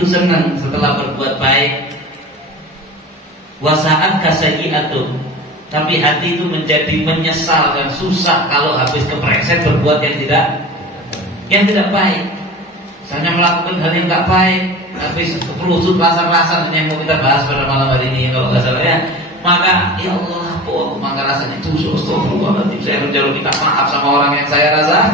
itu senang setelah berbuat baik. Wasa'at kasayi'atun, tapi hati itu menjadi menyesal dan susah kalau habis kepleset berbuat yang tidak baik. Misalnya melakukan hal yang tidak baik, habis keperusut rasa-rasa, ini yang mau kita bahas pada malam hari ini kalau nggak salah ya. Maka ya Allah, maka rasanya itu astagfirullahaladzim, saya menjauh minta maaf sama orang yang saya rasa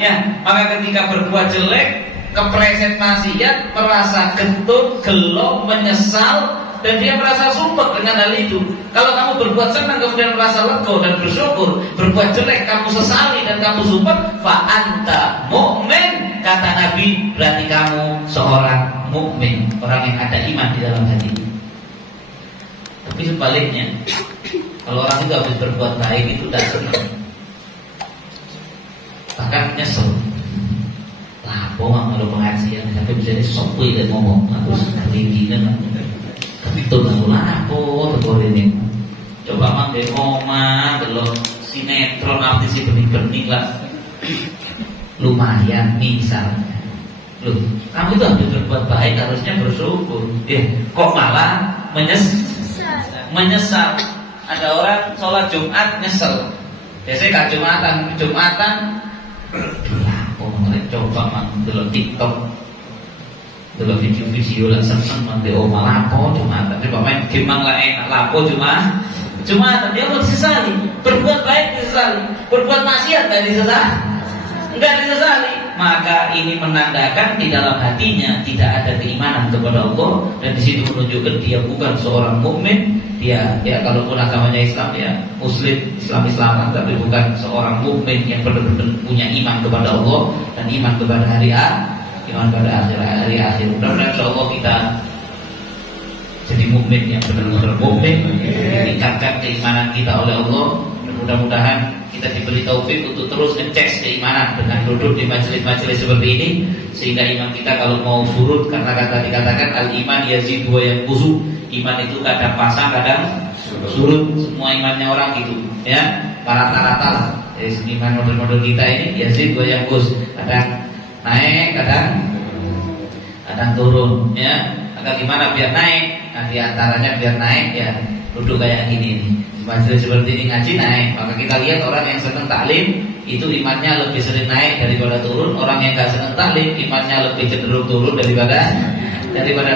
ya. Maka ketika berbuat jelek, kepleset maksiat, merasa getut, gelo, menyesal, dan dia merasa sumpah dengan hal itu. Kalau kamu berbuat senang kemudian merasa lega dan bersyukur, berbuat jelek kamu sesali dan kamu sumpah, fa anta mu'min, kata Nabi, berarti kamu seorang mukmin, orang yang ada iman di dalam hatinya. Tapi sebaliknya, kalau orang itu habis berbuat baik itu tidak senang, bahkan nyesel. Lapo kalau pengajian sampai bisa disopui dan ngomong aku sekali kan. Betul aku lapo tegur ini. Coba mangke omah delok sinetron artis si bening-bening lah. Lumayan misalnya. Loh, kamu itu habis berbuat baik harusnya bersyukur. Kok malah menyesal. Ada orang sholat Jumat nyesel. Biasanya kan Jumatan coba mang delok TikTok, delok video lah seneng mang de omah lapo Jumatan. Coba main game mang lah enak lapo Jumatan dia mau disesali. Berbuat baik disesali, berbuat maksiat enggak disesali. Maka ini menandakan di dalam hatinya tidak ada keimanan kepada Allah, dan di situ menunjukkan dia bukan seorang mukmin. Dia kalaupun agamanya Islam, ya Muslim, Islam-Islaman, tapi bukan seorang mukmin yang benar-benar punya iman kepada Allah dan iman kepada hari akhir. Mudah-mudahan insyaallah kita jadi mukmin yang benar-benar mukmin, meningkatkan keimanan kita oleh Allah. Mudah-mudahan kita diberi taufik untuk terus ngecek keimanan dengan duduk di majelis-majelis seperti ini, sehingga iman kita kalau mau surut, karena dikatakan al-iman yazid wa yanqusu, iman itu kadang pasang kadang surut. Semua imannya orang gitu ya, rata-rata lah. Jadi iman model-model kita ini yazid wa yanqus, kadang naik kadang turun ya. Maka gimana biar naik? Nah, di antaranya biar naik ya duduk kayak gini nih. Majelis seperti ini ngaji naik. Maka kita lihat orang yang senang taklim itu imannya lebih sering naik daripada turun. Orang yang gak senang taklim imannya lebih cenderung turun daripada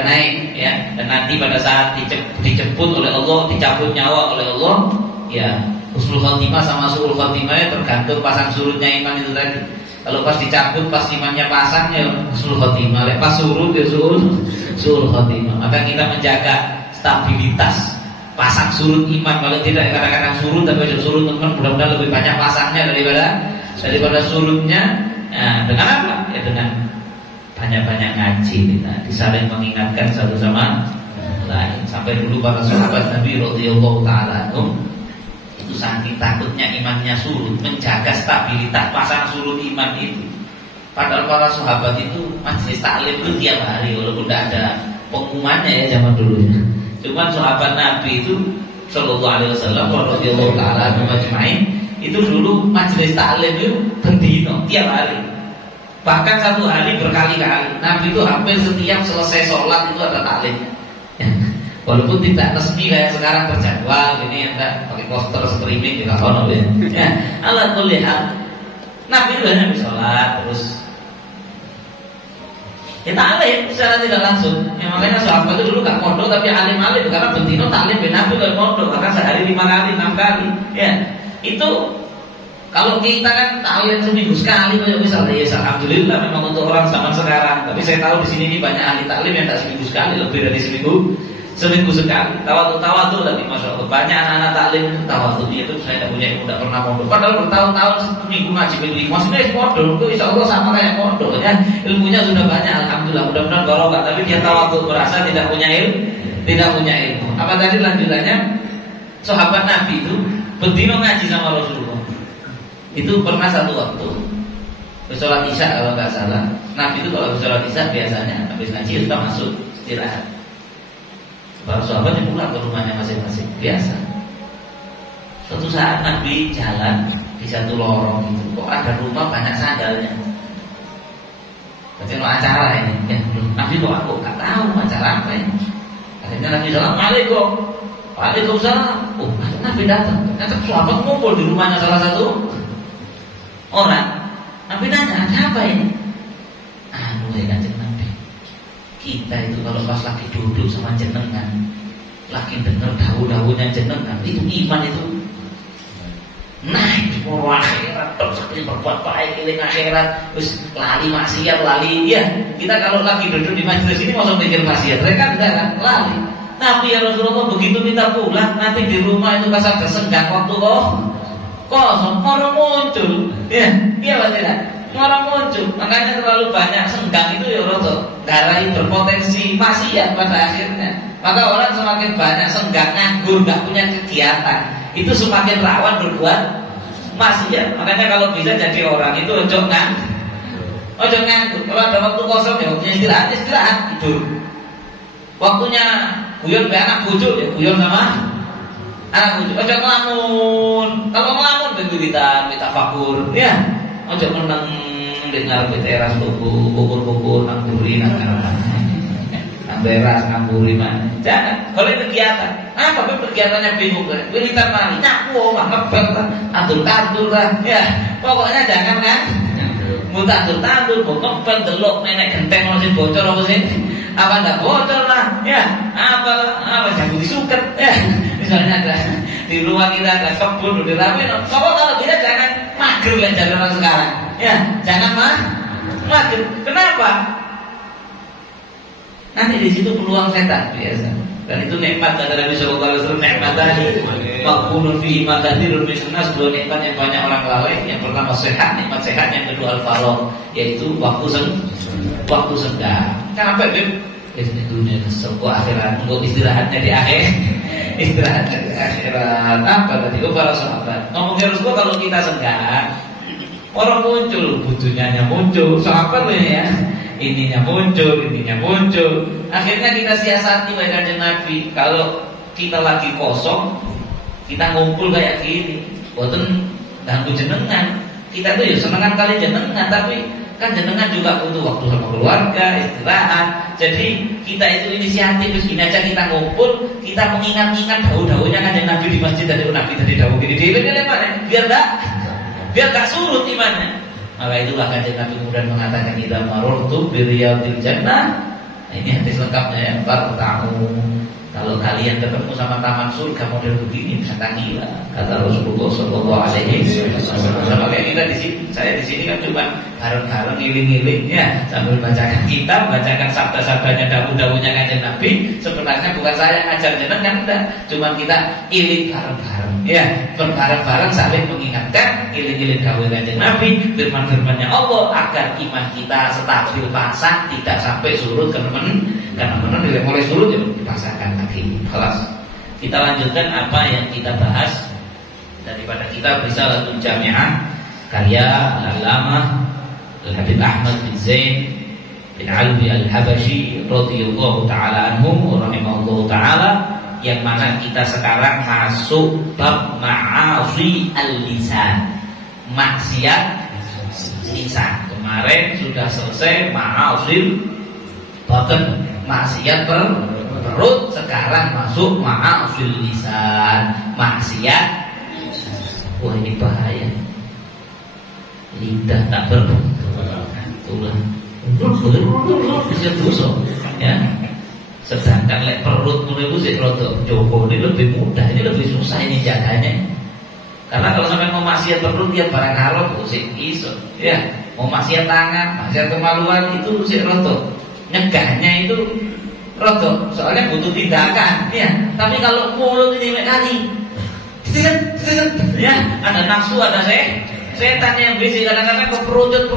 naik ya. Dan nanti pada saat dijemput oleh Allah, dicabut nyawa oleh Allah, ya husnul khotimah sama su'ul khotimahnya tergantung pasang surutnya iman itu tadi. Kalau pas dicabut, pas imannya pasang ya husnul khotimah, pas surut ya su'ul khotimah. Maka kita menjaga stabilitas pasang surut iman. Kalau tidak, kadang-kadang surut, tapi surut teman mudah-mudahan lebih banyak pasangnya daripada surutnya. Nah, dengan apa? Ya dengan banyak-banyak ngaji kita, disaling mengingatkan satu sama lain. Sampai dulu para sahabat Nabi radhiyallahu taala itu saking takutnya imannya surut, menjaga stabilitas pasang surut iman itu. Padahal para sahabat itu majelis taklim itu tiap hari, walaupun tidak ada pengumumannya ya zaman dulu. Cuman sahabat Nabi itu sallallahu alaihi wasallam radhiyallahu taala majma'in itu dulu majelis taklim itu berdino tiap hari. Bahkan satu hari berkali-kali. Nabi itu hampir setiap selesai sholat itu ada taklim. Ya. Walaupun tidak resmi kayak sekarang terjadwal ini, enggak pakai poster streaming di kantor ya. Ya, ala kulli hal. Nabi itu hanya sholat terus kita alim secara tidak langsung. Ya, makanya sahabat itu dulu gak mondok tapi alim-alim, karena bentino taklim bin Nabi gak mondok, karena sehari 5 kali 6 kali. Ya, itu kalau kita kan taklim seminggu sekali, kayak misalnya ya alhamdulillah memang untuk orang zaman sekarang. Tapi saya tahu di sini ini banyak ahli taklim yang tak seminggu sekali, lebih dari seminggu sekali. Tawatu lagi, masya Allah. Banyak anak-anak taklim tawatu. Itu saya tidak punya ilmu, tidak pernah mondok. Padahal bertahun-tahun seminggu ngaji begini. Maksudnya mondok itu insya Allah sama kayak mondok ya. Ilmunya sudah banyak, alhamdulillah. Mudah-mudahan barokah. Tapi dia tawatu, merasa tidak punya ilmu. Apa tadi lanjutannya? Sahabat Nabi itu berdino ngaji sama Rasulullah. Itu pernah satu waktu sholat isya kalau nggak salah. Nabi itu kalau sholat isya biasanya habis ngaji kita masuk istirahat. Para sahabatnya pulang ke rumahnya masing-masing biasa. Suatu saat Nabi jalan di satu lorong itu, kok ada rumah banyak sandalnya. Baca acara ini. Ya, Nabi kok aku nggak tahu acara apa ini. Akhirnya Nabi Assalamualaikum. Waalaikumsalam. Oh, Nabi datang. Ternyata sahabat ngumpul di rumahnya salah satu orang. Nabi nanya, ada apa ini? Ya Kanjeng Nabi, kita itu kalau pas lagi duduk sama jenengan, lagi dengar dahu-dahunya jenengan, itu iman itu naik ke akhirat, terus berbuat baik di akhirat, terus lali maksiat, lali. Ya, kita kalau lagi duduk di majelis ini mau mikir maksiat, mereka enggak kan, lali. Nabi ya Rasulullah begitu kita pulang, nanti di rumah itu kasar tersenggak waktu kosong, orang muncul, ya, iya Pak tidak? Orang muncul, makanya terlalu banyak senggang itu ya roto, darah itu berpotensi maksiat pada akhirnya. Maka orang semakin banyak senggang, nganggur, nggak punya kegiatan, itu semakin rawan berbuat maksiat. Makanya kalau bisa jadi orang itu ojo nganggur. Kalau ada waktu kosong ya waktunya istirahat, tidur. Waktunya guyon be anak bujuk ya guyon sama anak bujuk. Ojo ngelamun. Kalau ngelamun berwiridan, tafakur, ya. Ojo menang dengar teras buku ngamburi nang teras ngamburi mana. Jangan. Kalau kegiatan, tapi kegiatannya bingung kan. Wiridan mari nyaku mah ngebel atur-atur lah. Ya, pokoknya jangan kan. Mutar-atur, ngebel delok nenek genteng masih bocor apa sih? Apa enggak bocor lah, ya apa jago disuket, ya misalnya ada di rumah kita ada kebun udah rapi, kalau kita jangan mager lah zaman sekarang, ya jangan mager. Kenapa? Nanti di situ peluang setan biasa, dan itu nikmat kata Nabi Sallallahu Alaihi Wasallam, nikmat tadi, makbulun fi makathirun minas, dua nikmat yang banyak orang lalai. Yang pertama sehat, nikmat sehat. Yang kedua al-faragh, yaitu waktu senggang. Kenapa Beb? Ini dunia kesel, akhirat, untuk istirahatnya di akhirat. Apa tadi? Para sahabat ngomongnya Rasulullah, kalau kita senggang, orang muncul, butuhnya muncul, sahabat ya, ininya muncul. Akhirnya kita siasati wahai Kanjeng Nabi, kalau kita lagi kosong, kita ngumpul kayak gini, boten ganggu jenengan. Kita tuh ya senengan kali jenengan, tapi kan jenengan juga butuh waktu sama keluarga, istirahat. Jadi kita itu inisiatif, begini aja kita ngumpul, kita mengingat-ingat dahu-dahunya kan yang Nabi di masjid tadi, Nabi tadi dahu gini, diingat mana? Biar gak surut imannya. Maka itulah Kanjeng Nabi kemudian mengatakan kita marurtu biriyadil jannah. Ini hadis lengkapnya ya, tamu. Kalau kalian ketemu sama taman surga model begini, bisa gila, kata Rasulullah Sallallahu Alaihi Wasallam. Sama kayak kita di sini, saya di sini kan cuma bareng-bareng ngiling-ngiling ya, sambil bacakan kitab, bacakan sabda-sabdanya, dawu-dawunya Kanjeng Nabi. Sebenarnya bukan saya ngajar jenengan, enggak, cuma kita iling bareng-bareng, ya, bareng-bareng saling mengingatkan, iling-iling dawu Kanjeng Nabi, firman-firmannya Allah, agar iman kita stabil pasang, tidak sampai surut karena tidak mulai surut ya dipasangkan lagi. Kelas. Kita lanjutkan apa yang kita bahas daripada kita Risalatul Jami'ah karya Al-Allamah Al-Habib Ahmad bin Zain bin Alwi Al-Habashi radhiyallahu taala anhum wa rahimahullahu taala, yang mana kita sekarang masuk bab ma'asi al-lisan, maksiat lisan. Kemarin sudah selesai ma'asil batin, maksiat perut. Sekarang masuk ma'asil lisan, maksiat. Wah, ini bahaya. Lidah tak bertulang, bisa dosa, ya. Sedangkan lek perut menurut sih rodo Joko ini lebih mudah, ini lebih susah ini jaganya. Karena kalau sampai mau maksiat perut dia barang haram sih iso, ya. Mau maksiat tangan, maksiat kemaluan itu sih rodo. Nyegahnya itu rodo, soalnya butuh tindakan, ya. Tapi kalau mulut ini kali, ya, ada nafsu, ada setan yang bisik, kadang-kadang keperucut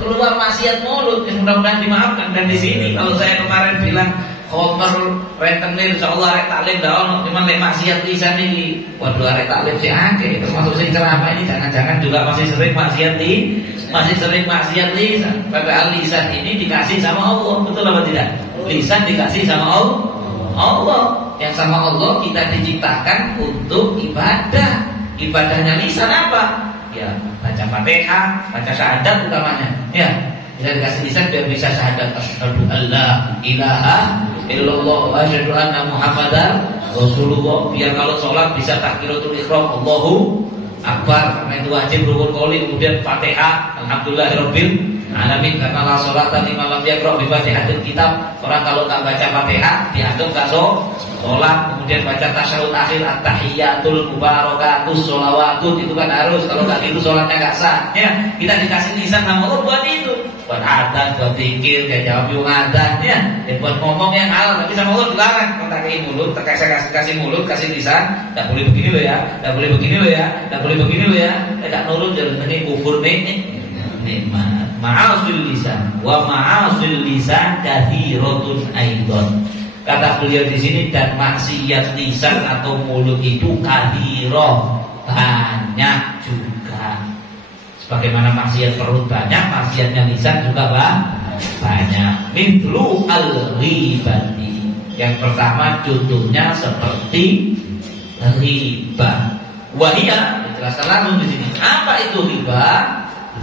keluar maksiat mulut. Mudah-mudahan dimaafkan. Dan di sini kalau saya kemarin bilang khomer rentenir, insyaallah arek taklim dah, cuma lek maksiat lisan ini, waduh arek taklim si akeh, termasuk sing ceramah ini jangan-jangan juga masih sering maksiat lisan. Padahal lisan ini dikasih sama Allah, betul apa tidak? Lisan dikasih sama Allah. Yang sama Allah kita diciptakan untuk ibadah. Ibadahnya lisan apa? Ya, baca Fatihah, baca syahadat utamanya. Ya, Bisa dikasih lisan biar bisa syahadat asyhadu alla ilaha illallah wa asyhadu anna muhammadar rasulullah. Biar kalau sholat bisa takbiratul ihram Allahu akbar, karena itu wajib rukun qouli. Kemudian Fatihah alhamdulillahirabbil alamin, karena la sholata liman lam yaqra bi fatihatil kitab. Orang kalau tak baca Fatihah dianggap enggak sholat. Kemudian baca tasyahud akhir at-tahiyyatul mubarakatus sholawatun, itu kan harus. Kalau enggak gitu sholatnya enggak sah. Ya, kita dikasih lisan sama Allah buat itu. Buat adzan, buat zikir, kayak jawab yung adzan ya. Buat ngomong yang halal, tapi sama Allah dilarang. Kita kasih mulut, kasih mulut, kasih lisan, enggak boleh begini loh ya, enggak boleh begini loh ya, enggak boleh begini loh ya. Enggak nurut jalan ini kufur nih. Nikmat. Ma'asil lisan wa ma'asil lisan katsiratun aidan. Kata beliau di sini, dan maksiat lisan atau mulut itu katsirah, banyak juga. Sebagaimana maksiat perut banyak, maksiatnya lisan juga banyak. Mithlu al-ghibati. Yang pertama contohnya seperti riba. Wahia, dijelaskan langsung di sini. Apa itu riba?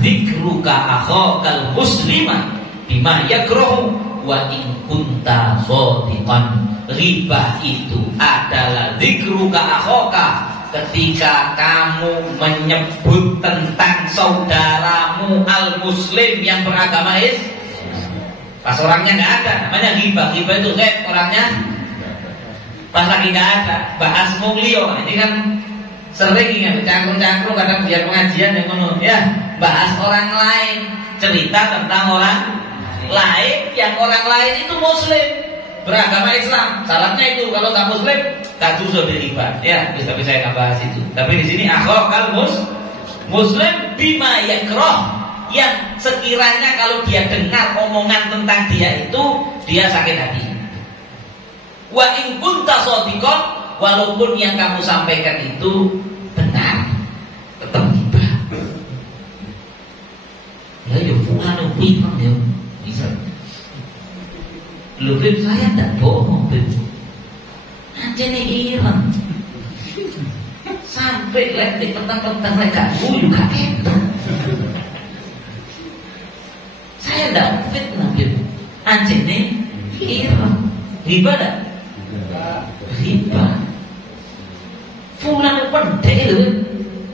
Zikruka akhakal muslima bima yakrahu wa in kunta shadiqan. Riba itu adalah zikruka akhaka, ketika kamu menyebut tentang saudaramu al-muslim yang beragama Islam. Pas orangnya nggak ada, namanya riba. Riba itu ghaib, orangnya pas lagi nggak ada. Bahas mulio, ini kan sering ingat cangkrung-cangkrung kadang biar pengajian yang ngono ya, bahas orang lain, cerita tentang orang lain yang orang lain itu muslim, beragama Islam. Salahnya itu kalau nggak muslim gak justru riba. Ya, tapi saya nggak bahas itu. Tapi di sini akhokal muslim bima yakrah, yang sekiranya kalau dia dengar omongan tentang dia itu dia sakit hati. Wa in kunta shadiqan, walaupun yang kamu sampaikan itu benar, tetap riba. Ya ya fulano bimang ya, bisa. Lu bim, saya tidak bohong bim. Aja nih Iran. Sampai letik petang-petang mereka juga enak. Saya tidak fitnah bim. Aja nih Iran. Riba tak? Riba. Fulan pendek itu,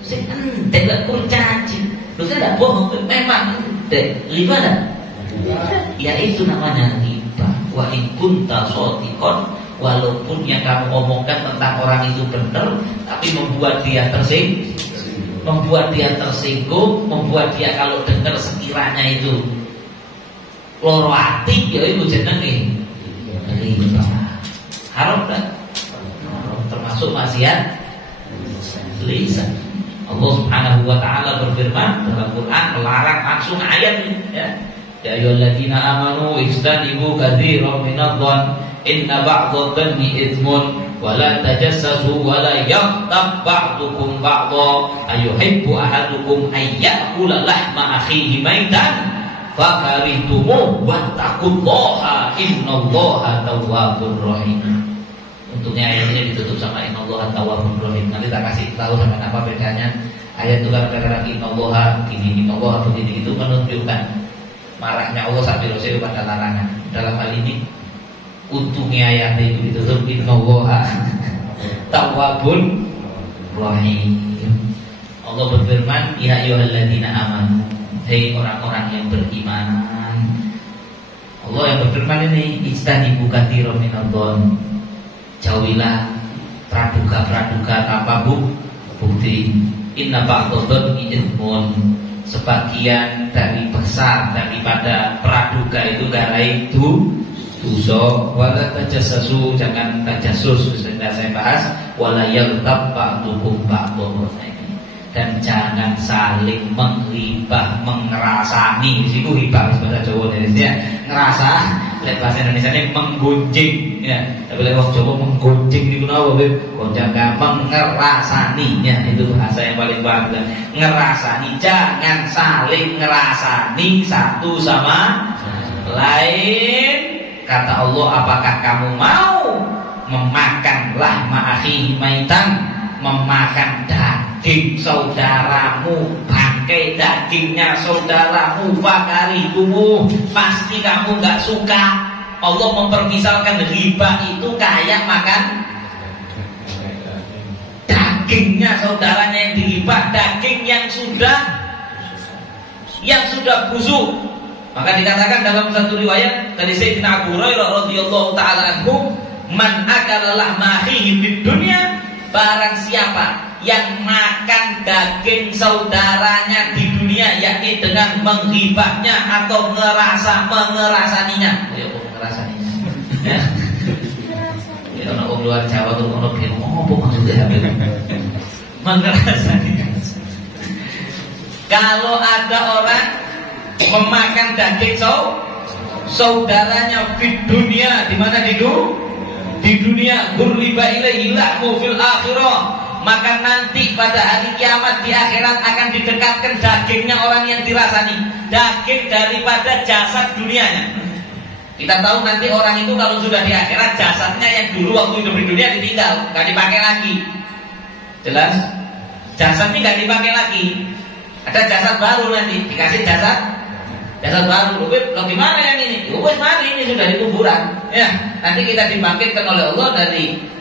saya pendek gak kurcaci. Lu saya tidak bohong, memang pendek. Riba tak? Ya itu namanya riba. Wa in kunta shadiqan, walaupun yang kamu omongkan tentang orang itu benar, tapi membuat dia tersinggung, membuat dia kalau dengar sekiranya itu loro ati, ya itu jenenge riba. Haram tak? Termasuk maksiat lisan. Allah Subhanahu wa taala berfirman dalam Quran, melarang langsung ayat ini ya. Ya ayyuhalladzina amanu ijtanibu katsiran minadh-dhann inna ba'dadh-dhanni itsmun wa la tajassasu wa la yaghtab ba'dukum ba'dha ayuhibbu ahadukum ay ya'kula lahma akhihi maitan fakarihtumuh wattaqullaha innallaha tawwabur rahim. Untungnya ayat ini ditutup sama innallaha tawwabur rahim. Nanti tak kasih tahu sama apa bedanya. Ayat itu kadang-kadang innallaha gini, innallaha begini, itu menunjukkan marahnya Allah sampai Rasul pada larangan. Dalam hal ini untungnya ayat itu ditutup innallaha tawwabur rahim. Allah berfirman, ya ayyuhalladzina amanu, hei orang-orang yang beriman. Allah yang berfirman ini, ijtanibu katsiran minadh-dhann, jauhilah praduga-praduga tanpa bukti. Inna ba'dadh-dhanni itsmun, sebagian dari besar daripada praduga itu garai itu dosa. Wala tajassasu, jangan tajassus, sudah saya bahas. Wala yaghtab ba'dukum ba'dha, dan jangan saling mengribah, mengerasani. Itu riba bahasa Jawa Indonesia. Ngerasa, lek bahasa Indonesia ini menggunjing ya. Tapi lek bahasa Jawa menggunjing itu apa, Beb? Jangan mengerasani ya, itu bahasa yang paling bagus. Ngerasani, jangan saling ngerasani satu sama lain. Kata Allah, apakah kamu mau memakan lahma akhi maitan, memakan daging saudaramu bangkai bangkai dagingnya saudaramu fakarihtumu, pasti kamu nggak suka. Allah mempermisalkan riba itu kayak makan dagingnya saudaranya yang diribah, daging yang sudah busuk. Maka dikatakan dalam satu riwayat dari Sayyidina Abu Hurairah radhiyallahu taala anhu, man akala lahma akhihi fid dunya, barang siapa yang makan daging saudaranya di dunia, yakni dengan menghibahnya atau mengerasaninya. Ya, mengerasaninya. Ya, orang luar Jawa tuh orang bilang apa maksudnya? Mengerasaninya. Kalau ada orang memakan daging saudaranya di dunia, di mana di dunia, gurriba ilaihi lahmu fil akhirah, maka nanti pada hari kiamat di akhirat akan didekatkan dagingnya orang yang dirasani, daging daripada jasad dunianya. Kita tahu nanti orang itu kalau sudah di akhirat, jasadnya yang dulu waktu hidup di dunia ditinggal, gak dipakai lagi. Jelas? Jasadnya gak dipakai lagi. Ada jasad baru nanti, dikasih jasad baru. Loh gimana yang ini? Wes mari, ini sudah di kuburan. Ya, nanti kita dibangkitkan oleh Allah dari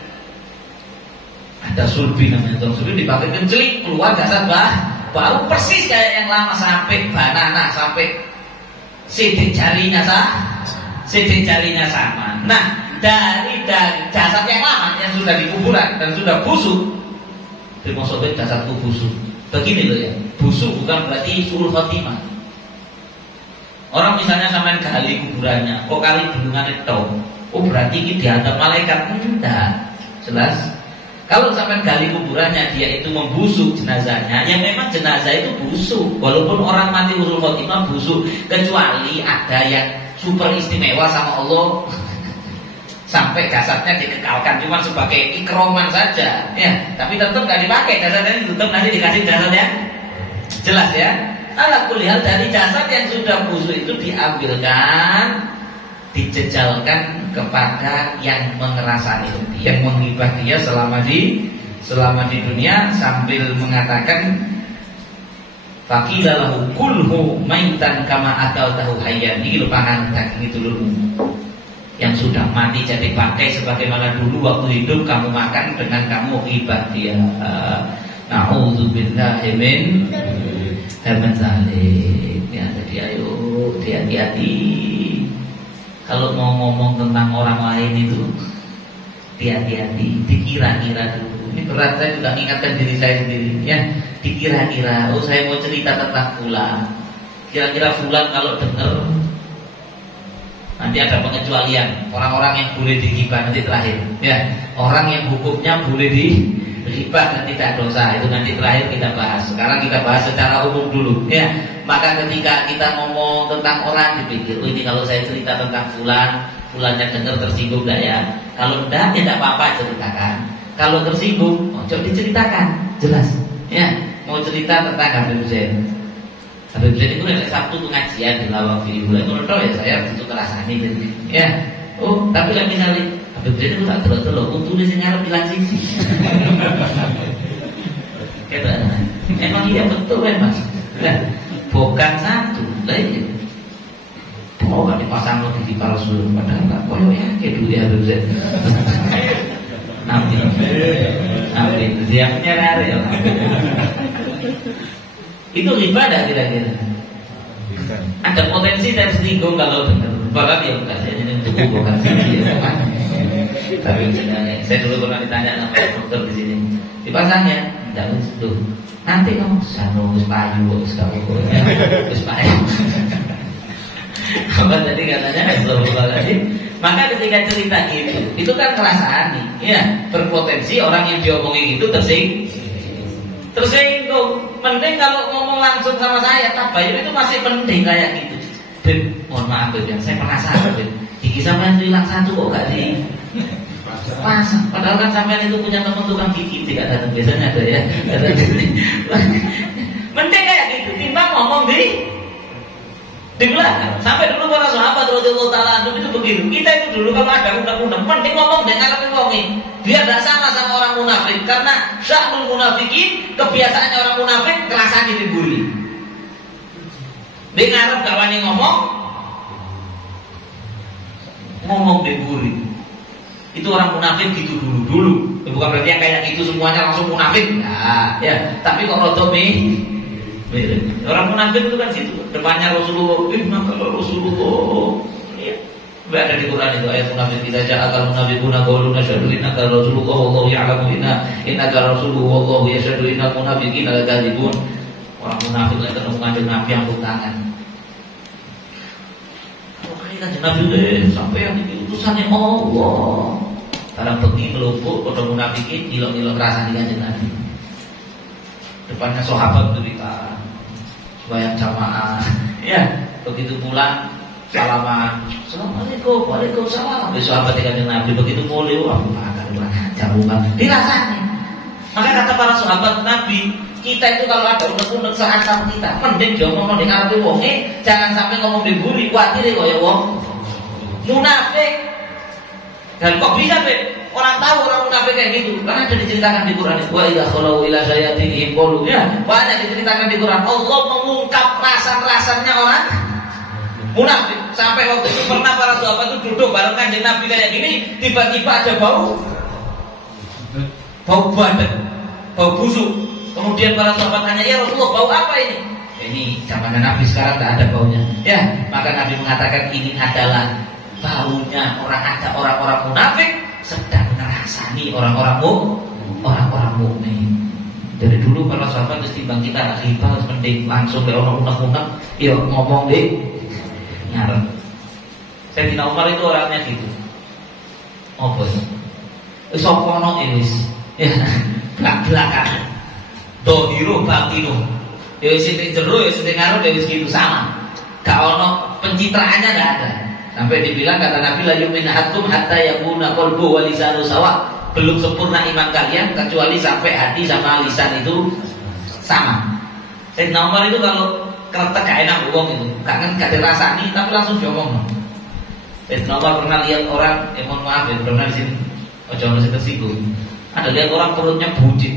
ada sulbi namanya, sulbi dibangkitkan celik, keluar jasad baru persis kayak yang lama, sampai banana, sampai sidik jarinya sama. Nah, dari jasad yang lama yang sudah di kuburan dan sudah busuk, dimaksudkan jasadku busuk. Begini loh ya, busuk bukan berarti suul khotimah. Orang misalnya sampai gali kuburannya, kok kali bulungan itu, oh berarti ini dihadap malaikat. Enggak, jelas. Kalau sampai gali kuburannya dia itu membusuk jenazahnya, ya memang jenazah itu busuk. Walaupun orang mati usul khotimah busuk, kecuali ada yang super istimewa sama Allah, sampai jasadnya dikekalkan cuma sebagai ikroman saja, ya. Tapi tetap nggak dipakai jasadnya, tetap nanti dikasih jasadnya, jelas ya. Ala kuliah dari jasad yang sudah busuk itu diambilkan, dijejalkan kepada yang mengerasani, yang menghibah dia selama di dunia, sambil mengatakan faqilahu kulhu maitan kama akaltahu hayyan. Ini lupakan daging itu dulu. Yang sudah mati jadi bangkai sebagaimana dulu waktu hidup kamu makan dengan kamu hibah dia. Na'udzubillahi min zalim. Ya, jadi ayo hati-hati. Kalau mau ngomong tentang orang lain itu hati-hati, dikira-kira dulu. Ini berat, saya juga ingatkan diri saya sendiri, ya. Dikira-kira, oh saya mau cerita tentang fulan. Kira-kira fulan kalau dengar, nanti ada pengecualian. Orang-orang yang boleh dihibah nanti terakhir, ya. Orang yang hukumnya boleh dihibah dan tidak dosa, itu nanti terakhir kita bahas. Sekarang kita bahas secara umum dulu, ya. Maka ketika kita ngomong tentang orang, dipikir, oh ini kalau saya cerita tentang fulannya dengar tersinggung enggak ya? Kalau enggak, ya tidak apa-apa, ceritakan. Kalau tersinggung, coba diceritakan, jelas. Ya, mau cerita tentang Habib Zain. Habib Zain itu hari Sabtu pengajian di Lawang Fili Bulan. Menurut ya saya butuh kerasani, ya. Oh, tapi kan misalnya Habib Zain itu tak terlalu untuk di sini harus bilang sih. Kata, emang iya betul kan mas? Bukan satu, lain. Oh, kan dipasang di palsu, padahal tak koyo ya, kayak dulu ya Habib Zain. Nabi, dia punya rare. Itu ibadah kira-kira. Ada potensi dari selingkuh kalau benar. Bahkan ya bukan saya ini untuk bukan sih, ya kan? Tapi saya dulu pernah ditanya sama dokter di sini, dipasangnya, tidak tuh. Nanti kamu sanus payu, kamu payu. Apa tadi katanya? Maka ketika cerita itu kan kerasaan nih, ya, berpotensi orang yang diomongin itu tersinggung. Penting kalau ngomong langsung sama saya, tabayun itu masih penting kayak gitu. Beb, mohon maaf Beb, saya penasaran Beb, gigi sampean hilang satu kok gak di pasang. Padahal kan sampean itu punya teman tukang gigi, tidak datang, biasanya ada ya. Penting kayak gitu, timbang ngomong di belakang. Sampai dulu para sahabat radhiyallahu taala anhum itu begitu. Kita itu dulu kalau ada undang-undang penting ngomong dengan ngomongin. Biar tidak sama orang munafik. Karena sya'nul munafikin, kebiasaannya orang munafik kerasa dibully. Dia ngarep gak wani ngomong diburi. Itu orang munafik gitu dulu. Bukan berarti yang kayak gitu semuanya langsung munafik. Nah, ya, tapi kok rodo mirip. Orang munafik itu kan situ. Depannya Rasulullah, kalau Rasulullah. Ya. Ada di Quran itu ayat munafik kita ja'akal munafiquna qalu nasyhadu innaka rasulullah wallahu ya'lamu innaka rasulullah wallahu yashhadu innal munafiqina lakadzibun. Orang munafik lagi ketemu kanjeng Nabi yang tangan. Kanjeng Nabi sampai yang utusannya Allah. Karena pergi melupuk pada munafikin ilok-ilok rasa di kanjeng Nabi. Depannya sahabat berikan sembahyang jamaah. Ya, begitu pulang salaman. Assalamualaikum, waalaikumsalam. Habis sahabat di kanjeng Nabi begitu mulai, aku makan jauh banget. Dirasani. Maka kata para sahabat Nabi, kita itu kalau ada unek-unek seantar kita, mending dia ngomong di ngarepe wonge, jangan sampai ngomong di buri, kuatir kok ya wong munafik. Dan kok bisa orang tahu orang munafik kayak gitu? Karena ada diceritakan di Quran. Wa idza khalau ila sayatihim qalu, ya, banyak diceritakan di Quran. Allah mengungkap rasa-rasanya orang munafik. Sampai waktu itu pernah para sahabat itu duduk bareng kanjeng Nabi kayak gini, tiba-tiba ada bau badan, bau busuk. Kemudian para sahabat tanya, ya Rasulullah, bau apa ini? Ini zamannya Nabi, sekarang tidak ada baunya. Ya, maka Nabi mengatakan ini adalah baunya orang munafik sedang merasani orang-orang mukmin. Dari dulu para sahabat ketimbang kita riba mending langsung ke orang unek-unek, ya ngomong deh ngarep. Sayyidina Umar itu orangnya gitu. Apa ya? Sopono wis. Ya, belak-belakan. Dohiro batino. Ya wis sing jero ya sing ngarep ya wis gitu sama. Gak ono pencitraannya enggak ada. Sampai dibilang kata Nabi la yu'minu ahadukum hatta yakuna qalbu wa lisanu sawa. Belum sempurna iman kalian kecuali sampai hati sama lisan itu sama. Sayyidina Umar itu kalau kretek gak enak wong itu, kangen gak dirasani tapi langsung diomong. Sayyidina Umar pernah lihat orang, mohon maaf ya, pernah di sini ojo ono sing tersinggung. Ada lihat orang perutnya buncit.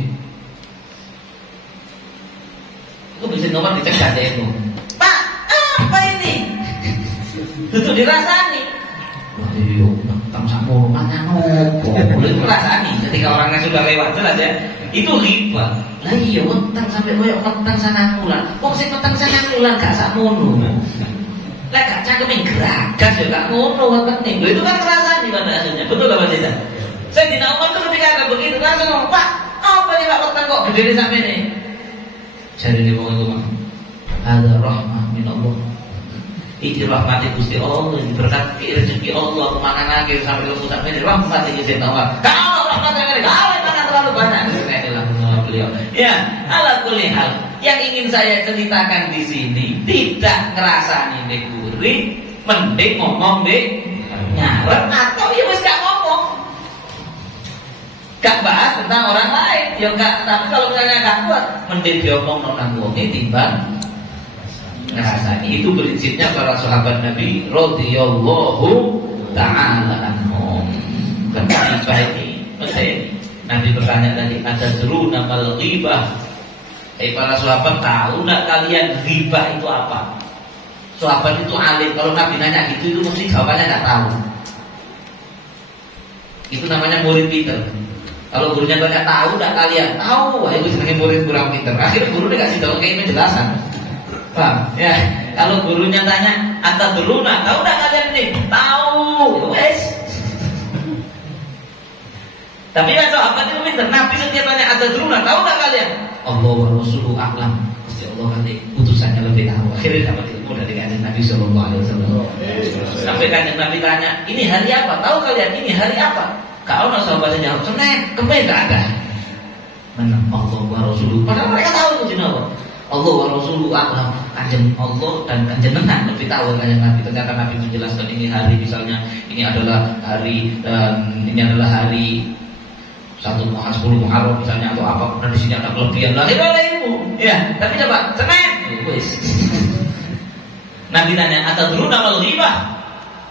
Itu bisa nomor dicek gak ada itu. Pak, apa ini? Itu dirasani. Wah, iya, tang sampur mana nopo. Boleh dirasani. Ketika orangnya sudah lewat jelas ya. Itu riba. Lah iya, weteng sampai koyo weteng sanangulan. Wong sing weteng sanangulan gak sakmono. Lah gak cangkeme geragas ya gak ngono wetenge. Lho itu kan ngrasani pada asalnya. Betul apa tidak? Sayyidina Umar itu ketika ada begitu langsung ngomong, "Pak, apa ini Pak weteng kok gede sampai ini?" Jadi dia ngomong itu, "Ada rahmah min Allah." Iki rahmati Gusti Allah, berkati rezeki Allah kemana lagi sampai ke pusat ini rahmati Gusti Allah. Kalau rahmatnya ini, kalau mana terlalu banyak, saya bilang beliau. Ya, ala kulli hal. Yang ingin saya ceritakan di sini tidak ngerasani deguri, mending ngomong deh ngarep atau ya wis gak ngomong. Gak bahas tentang orang lain, ya enggak. Tapi kalau misalnya gak kuat, mending diomong nang wonge timbang ngerasani. Itu prinsipnya para sahabat Nabi radhiyallahu ta'ala anhum. Kenapa ini? Nabi bertanya tadi, ada seru nama ghibah. Para sahabat tahu enggak kalian ghibah itu apa? Sahabat itu alim. Kalau Nabi nanya gitu, itu mesti jawabannya enggak tahu. Itu namanya murid pinter. Kalau gurunya tanya tahu enggak kalian? Tahu. Wah, itu sebagai murid kurang pinter. Akhirnya gurunya kasih tahu kayak penjelasan. Paham? Ya. Kalau gurunya tanya, "Anta duruna, tahu enggak kalian ini?" Tahu. Wes. Tapi kan sahabat itu pintar. Nabi setiap tanya, "Anta duruna, tahu enggak kalian?" Allah wa rasuluhu a'lam. Pasti Allah nanti utusannya lebih tahu. Akhirnya dapat ilmu dari kanjeng Nabi sallallahu alaihi wasallam. Sampai kanjeng Nabi tanya, "Ini hari apa? Tahu kalian ini hari apa?" Kalau sahabatnya jawab, "Senin, Kamis enggak ada." Mana Allah wa rasuluhu. Padahal mereka tahu itu jenenge Allah wa rasuluhu a'lam. Kanjeng Allah dan kanjenengan lebih tahu kanjeng Nabi. Ternyata Nabi menjelaskan ini hari misalnya ini adalah hari ini adalah hari 1 Muharram misalnya atau apa, dan di sini ada kelebihan lah. Itu ada ilmu. Ya, tapi coba Senin. Wis. Nabi tanya, "Atadruna mal ghibah?"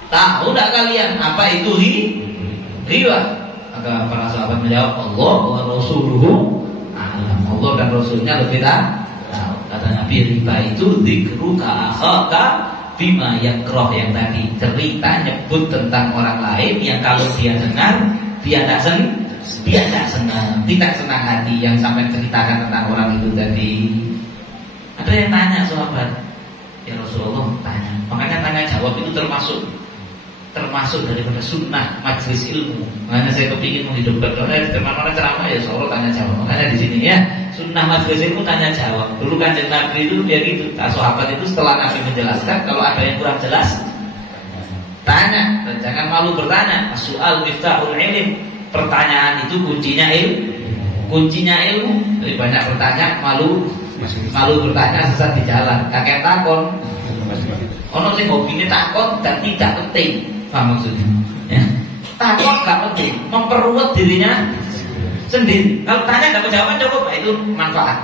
Tahu enggak kalian apa itu ghibah? Maka para sahabat menjawab, Allah wa rasuluhu a'lam. Allah dan Rasulnya lebih tahu. kata Nabi, riba itu dzikruka akhaka bima yakrah, yang tadi cerita nyebut tentang orang lain yang kalau dia dengar dia tidak senang, tidak senang hati yang sampai ceritakan tentang orang itu tadi. Ada yang tanya sahabat, ya Rasulullah, tanya. Makanya tanya jawab itu termasuk daripada sunnah majelis ilmu. Makanya saya kepingin menghidupkan di mana-mana ceramah ya seolah tanya jawab. Makanya di sini ya sunnah majelis ilmu tanya jawab. Dulu Kanjeng Nabi itu dia gitu. Sahabat itu setelah Nabi menjelaskan, kalau ada yang kurang jelas tanya, dan jangan malu bertanya. Soal miftahul ilm, pertanyaan itu kuncinya ilmu. Jadi banyak bertanya, malu bertanya sesat di jalan. Kakek takon. Ono sing hobine takon dan tidak penting. Paham maksudnya? Ya. Takon gak penting, memperluas dirinya sendiri. Kalau tanya dapat jawaban cukup, itu manfaat.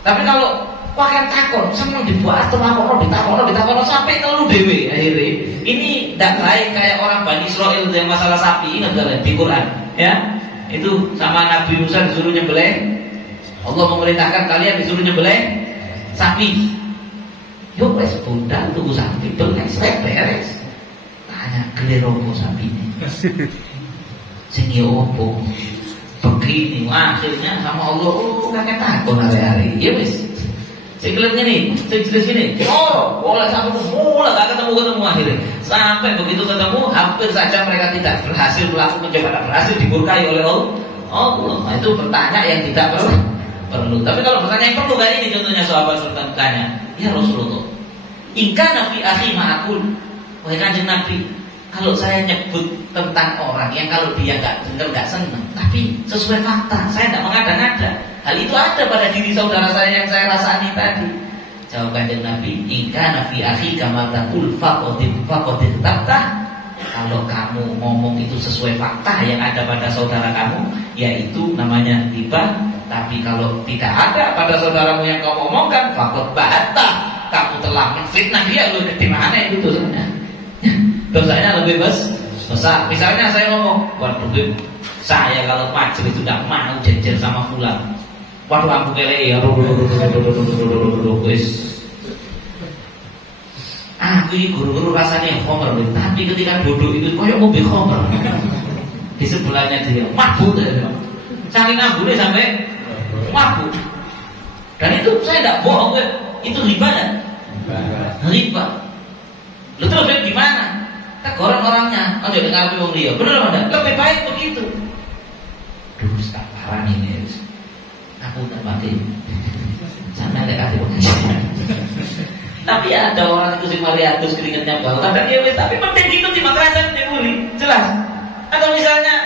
Tapi kalau pakai takon, seneng dibuat atau ditakon sampai telu dewe akhirnya. Ini tidak baik kayak orang Bani Israil yang masalah sapi, ingat gak di Quran? Ya, itu sama Nabi Musa disuruh nyembelih. Allah memerintahkan kalian disuruh nyembelih sapi. Yo wes bundal tuku sapi, beres beres. Tanya geleropo sapi ini. Sing yo opo? Begini, akhirnya sama Allah, kakek takon hari-hari. Ya wes. Sing gelem ngene, sing jelas ngene. Oh, boleh sampai mula gak ketemu akhirnya. Sampai begitu ketemu, hampir saja mereka tidak berhasil melakukan tidak berhasil diburkai oleh Allah. Nah, itu bertanya yang tidak perlu. Tapi kalau bertanya yang perlu, kayak ini contohnya sahabat bertanya, ya Rasulullah, ingka nabi akhi ma'akul, wahai Kanjeng Nabi, kalau saya nyebut tentang orang yang kalau dia nggak dengar nggak senang, tapi sesuai fakta, saya tidak mengada-ngada. Hal itu ada pada diri saudara saya yang saya rasani tadi. Jawab Kanjeng Nabi, ingka nabi akhi kama taqul faqadir tabtah. Kalau kamu ngomong itu sesuai fakta yang ada pada saudara kamu, yaitu namanya riba. Tapi kalau tidak ada pada saudaramu yang kau omongkan, faqad ba'atta, kamu telah menfitnah dia. Lu di mana itu dosanya? Dosanya lebih besar. Misalnya saya ngomong, waduh, saya kalau majelis itu tidak mau jajan sama fulan. Waduh, aku kele ya, aku ini guru-guru rasanya khomer, tapi ketika duduk itu koyok mobil khomer. Di sebelahnya dia mabuk, saking ngambulnya sampai mabuk. Dan itu saya tidak bohong, itu riba kan? Riba. Lu terus gimana? Teguran orangnya, oh jadi ngapain wong dia? Bener apa? Lebih baik begitu. Duh, sekarang ini aku tak mati. Sampai ada kasih pengajian. Tapi ada orang itu si Mariatus keringetnya bau. Tapi penting gitu di makrasan dia muli, jelas. Atau misalnya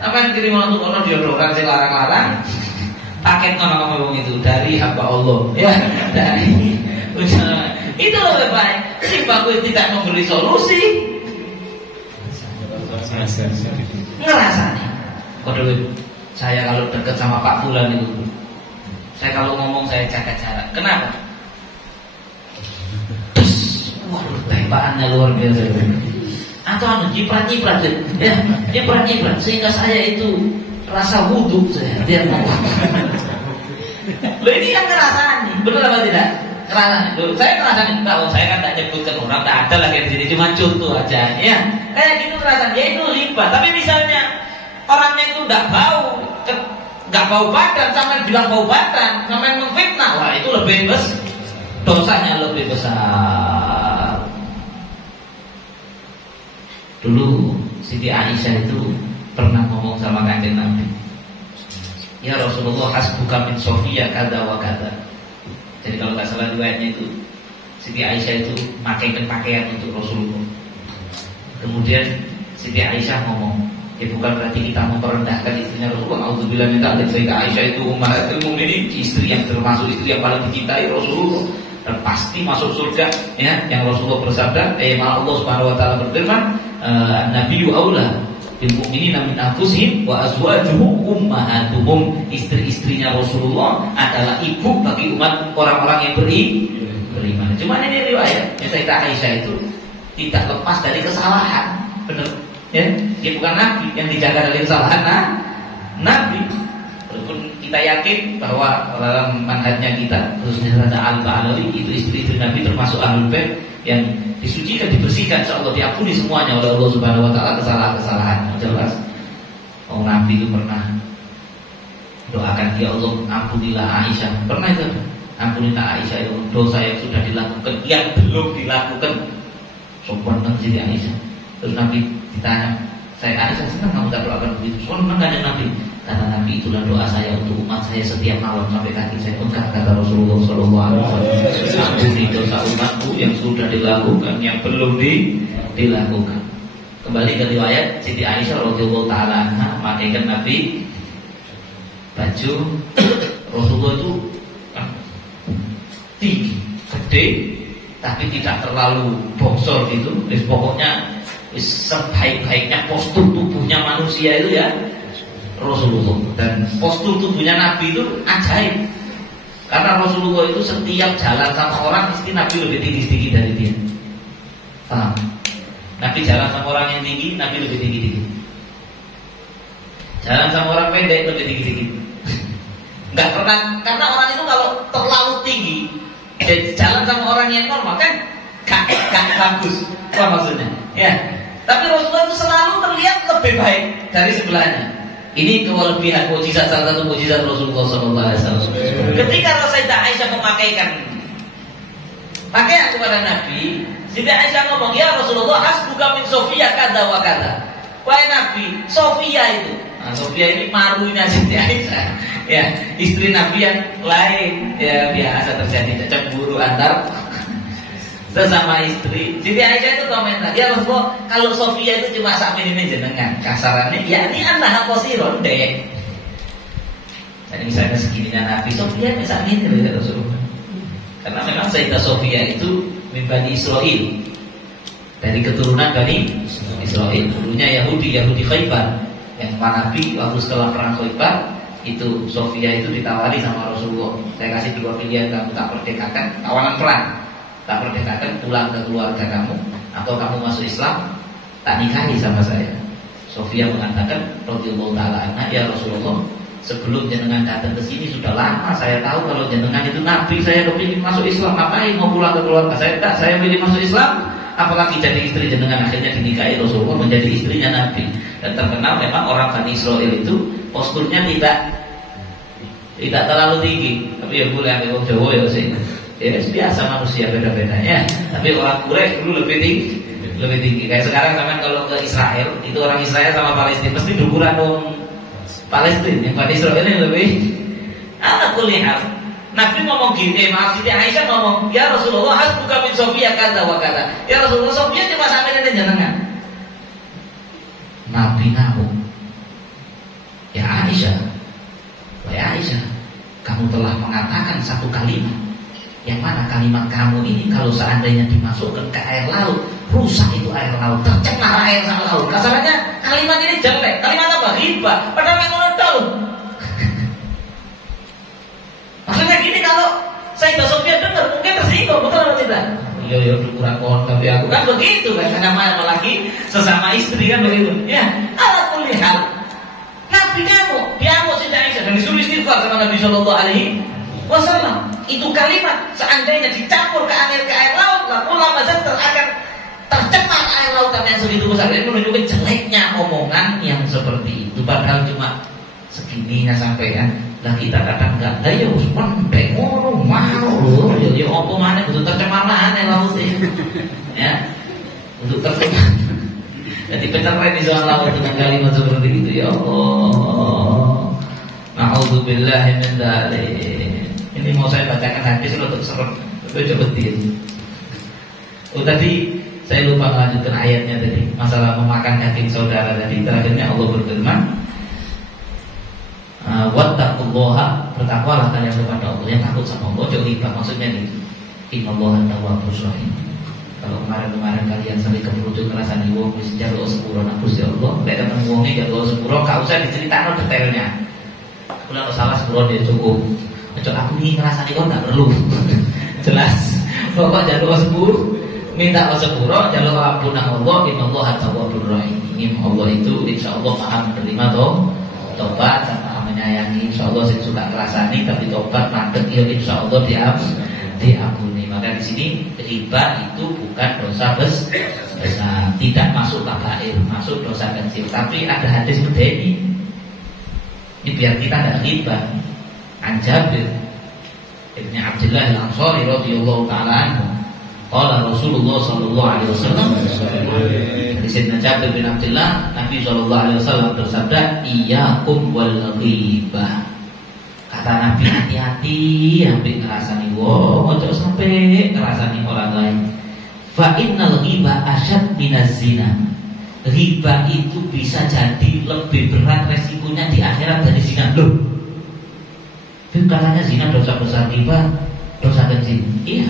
apa yang kirim orang diodorkan si larang-larang, paket nama ngomong itu dari hamba Allah, ya dari itu lebih baik. Si bagus tidak memberi solusi, ngerasanya. Kalau saya kalau dekat sama Pak Fulan itu, saya kalau ngomong saya jaga jarak. Kenapa? Waduh, tembakannya luar biasa. Atau nyiprat-nyiprat, ya, nyiprat-nyiprat sehingga saya itu rasa wudhu saya. Dia mau. Loh ini yang ngerasain, benar apa tidak? Ngerasain. Saya ngerasain, tahu saya kan tak nyebutkan orang, tak ada lagi di sini, cuma contoh aja, ya. Kayak gitu ngerasain, ya itu riba. Tapi misalnya orangnya itu nggak bau badan, sampai bilang bau badan, sampai memfitnah, wah itu lebih besar, dosanya lebih besar. Dulu Siti Aisyah itu pernah ngomong sama Kanjeng Nabi, ya Rasulullah, hasbuka min Sofia kada wa kada. Jadi kalau nggak salah riwayatnya itu Siti Aisyah itu makaikan pakaian untuk Rasulullah. Kemudian Siti Aisyah ngomong, ya bukan berarti kita memperendahkan istrinya Rasulullah. Alhamdulillah minta Siti Aisyah itu ummahatul mukminin, istri yang termasuk istri yang paling dicintai Rasulullah dan pasti masuk surga, ya. Yang Rasulullah bersabda, Allah Subhanahu wa taala berfirman, Nabiyyu aula bil mu'minina min anfusihim wa azwajuhum ummahatuhum. Istri-istrinya Rasulullah adalah ibu bagi umat orang-orang yang beriman. Cuma ini riwayat Sayyidah Aisyah itu tidak lepas dari kesalahan, benar. Ya, dia bukan Nabi yang dijaga dari kesalahan Nabi. Walaupun kita yakin bahwa dalam manhajnya kita, khususnya Raja Al-Ba'alawi, itu istri-istri Nabi termasuk Ahlul Bait yang disucikan, dibersihkan, insyaallah diampuni semuanya oleh Allah Subhanahu wa taala kesalahan-kesalahan. Jelas. Oh, Nabi itu pernah doakan, ya Allah ampunilah Aisyah. Pernah itu? Ampunilah Aisyah itu dosa yang sudah dilakukan, yang belum dilakukan. Sopan kan jadi Aisyah. Terus Nabi ditanya, saya Aisyah senang kamu tak doakan begitu. Soalnya kan ada Nabi. Kata Nabi, itulah doa saya untuk umat saya setiap malam sampai kaki saya pun kata Rasulullah Sallallahu Alaihi Wasallam. Ampuni dosa umatku yang sudah dilakukan, yang belum dilakukan. Kembali ke riwayat Siti Aisyah radhiyallahu taala anha, makaikan Nabi baju Rasulullah itu tinggi, gede, tapi tidak terlalu bongsor gitu. Pokoknya sebaik-baiknya postur tubuhnya manusia itu ya Rasulullah. Dan postur tubuhnya Nabi itu ajaib. Karena Rasulullah itu setiap jalan sama orang mesti Nabi lebih tinggi sedikit dari dia. Paham? Nabi jalan sama orang yang tinggi, Nabi lebih tinggi sedikit. Jalan sama orang pendek lebih tinggi sedikit. Enggak pernah, karena orang itu kalau terlalu tinggi dan jalan sama orang yang normal kan gak bagus. Apa maksudnya? Ya. Tapi Rasulullah itu selalu terlihat lebih baik dari sebelahnya. Ini kelebihan mukjizat, salah satu mukjizat Rasulullah SAW. Ketika Sayyidah Aisyah memakaikan pakaian kepada Nabi, Sayyidah Aisyah ngomong, ya Rasulullah, hasbuka min Sofia kada wa kada. Wahai Nabi, Sofia itu. Nah, Sofia ini marunya Sayyidah Aisyah. Ya, istri Nabi yang lain. Ya, biasa terjadi cemburu antar sesama istri. Jadi Aisyah itu komentar, ya Rasulullah, kalau Sofia itu cuma sak ini jenengan, kasarannya, ya ini anak kosiron deh. Jadi misalnya segininya Nabi, Sofia misalnya ini ya Rasulullah. Karena memang Sayyidah Sofia itu min Bani Israil, dari keturunan Bani Israil. Dulunya Yahudi Khaybar. Yang Nabi waktu setelah perang Khaybar, itu Sofia itu ditawari sama Rasulullah, saya kasih dua pilihan, kamu tak merdekakan, tawanan perang, tak merdekakan, pulang ke keluarga kamu, atau kamu masuk Islam, tak nikahi sama saya. Sofia mengatakan, radhiyallahu taala anha, ya Rasulullah, sebelum jenengan datang ke sini sudah lama saya tahu kalau jenengan itu Nabi, saya kepingin masuk Islam, ngapain mau pulang ke keluarga saya? Tak, saya pilih masuk Islam, apalagi jadi istri jenengan. Akhirnya dinikahi Rasulullah menjadi istrinya Nabi. Dan terkenal memang orang Bani Israil itu posturnya tidak terlalu tinggi, tapi ya boleh ambil Jawa ya sih. Ya biasa manusia beda-bedanya. Tapi orang Quraisy dulu lebih tinggi. Kayak sekarang kan kalau ke Israel, itu orang Israel sama Palestina mesti dukuran orang Palestina. Yang Bani Israil ini lebih ala kulli hal. Nabi ngomong gini, maaf Siti Aisyah ngomong, ya Rasulullah, hasbuka min Sofia kata wa kata. Ya Rasulullah, Sofia cuma sampai ini jenengan. Nabi nahum, ya Aisyah, wahai Aisyah, kamu telah mengatakan satu kalimat, yang mana kalimat kamu ini kalau seandainya dimasukkan ke air laut, rusak itu air laut, tercemar air laut. Kasarannya kalimat ini jelek. Kalimat apa? Riba. Padahal yang orang tahu. Maksudnya gini, kalau Sayyidah Sofia dengar mungkin tersinggung, betul atau tidak? Iya, kurang pohon tapi aku kan begitu kan, karena lagi sesama istri kan begitu. Ya, ala kulli hal. Nabi kamu Sayyidah Aisyah dan disuruh istighfar sama Nabi Sallallahu Alaihi Wasallam. Itu kalimat seandainya dicampur ke air laut, lah ulama akan tercemar air lautan yang segitu besar. Ini menunjukkan jeleknya omongan yang seperti itu. Padahal cuma segininya sampai kan. Lah kita kadang enggak, lah ya wis pendek ngono mau lho, ya apa maneh kudu tercemar maneh laut iki. Ya. Untuk tercemar. Jadi pencemaran di zona laut dengan kalimat seperti itu, ya Allah. Na'udzubillahi min dzalik. Ini mau saya bacakan hadis untuk serem. Coba betul. Oh tadi saya lupa melanjutkan ayatnya tadi, masalah memakan daging saudara tadi. Terakhirnya Allah berfirman, wattaqullaha, bertakwalah kalian kepada Allah, yang takut sama Allah, jauh riba. Maksudnya gitu. Innallaha tawwabur rahim. Kalau kemarin kalian sering kemerucut ngerasani wong wis jaluk sepuro nang Gusti Allah, lek temen wonge jaluk sepuro gak usah diceritakno detailnya. Kula salah sepuro dia cukup. Ojo aku iki ngrasani kok gak perlu. Jelas. Pokok jaluk sepuro, minta sepuro, jaluk ampun nang Allah, innallaha tawwabur rahim. Allah itu insyaallah Maha menerima tobat sama menyayangi, insyaallah sing suka ngrasani tapi tobat mandek ya insyaallah diampuni. Maka di sini riba itu bukan dosa besar, tidak masuk kabair, masuk dosa kecil. Tapi ada hadis medeni. Ini biar kita tidak riba. An Jabir Ibn Abdullah Al-Ansari radhiyallahu ta'ala anhu, qala Rasulullah sallallahu alaihi wasallam, dari Sayyidina Jabir bin Abdullah, Nabi sallallahu alaihi wasallam bersabda, iyyakum wal ghibah. Kata Nabi, hati-hati ambil ngerasani wong, ojo sampai ngerasani orang lain. Fa innal ghibah asyad minaz zina. Riba itu bisa jadi lebih berat resikonya di akhirat dari zina. Loh, katanya zina dosa besar, riba dosa kecil. Iya,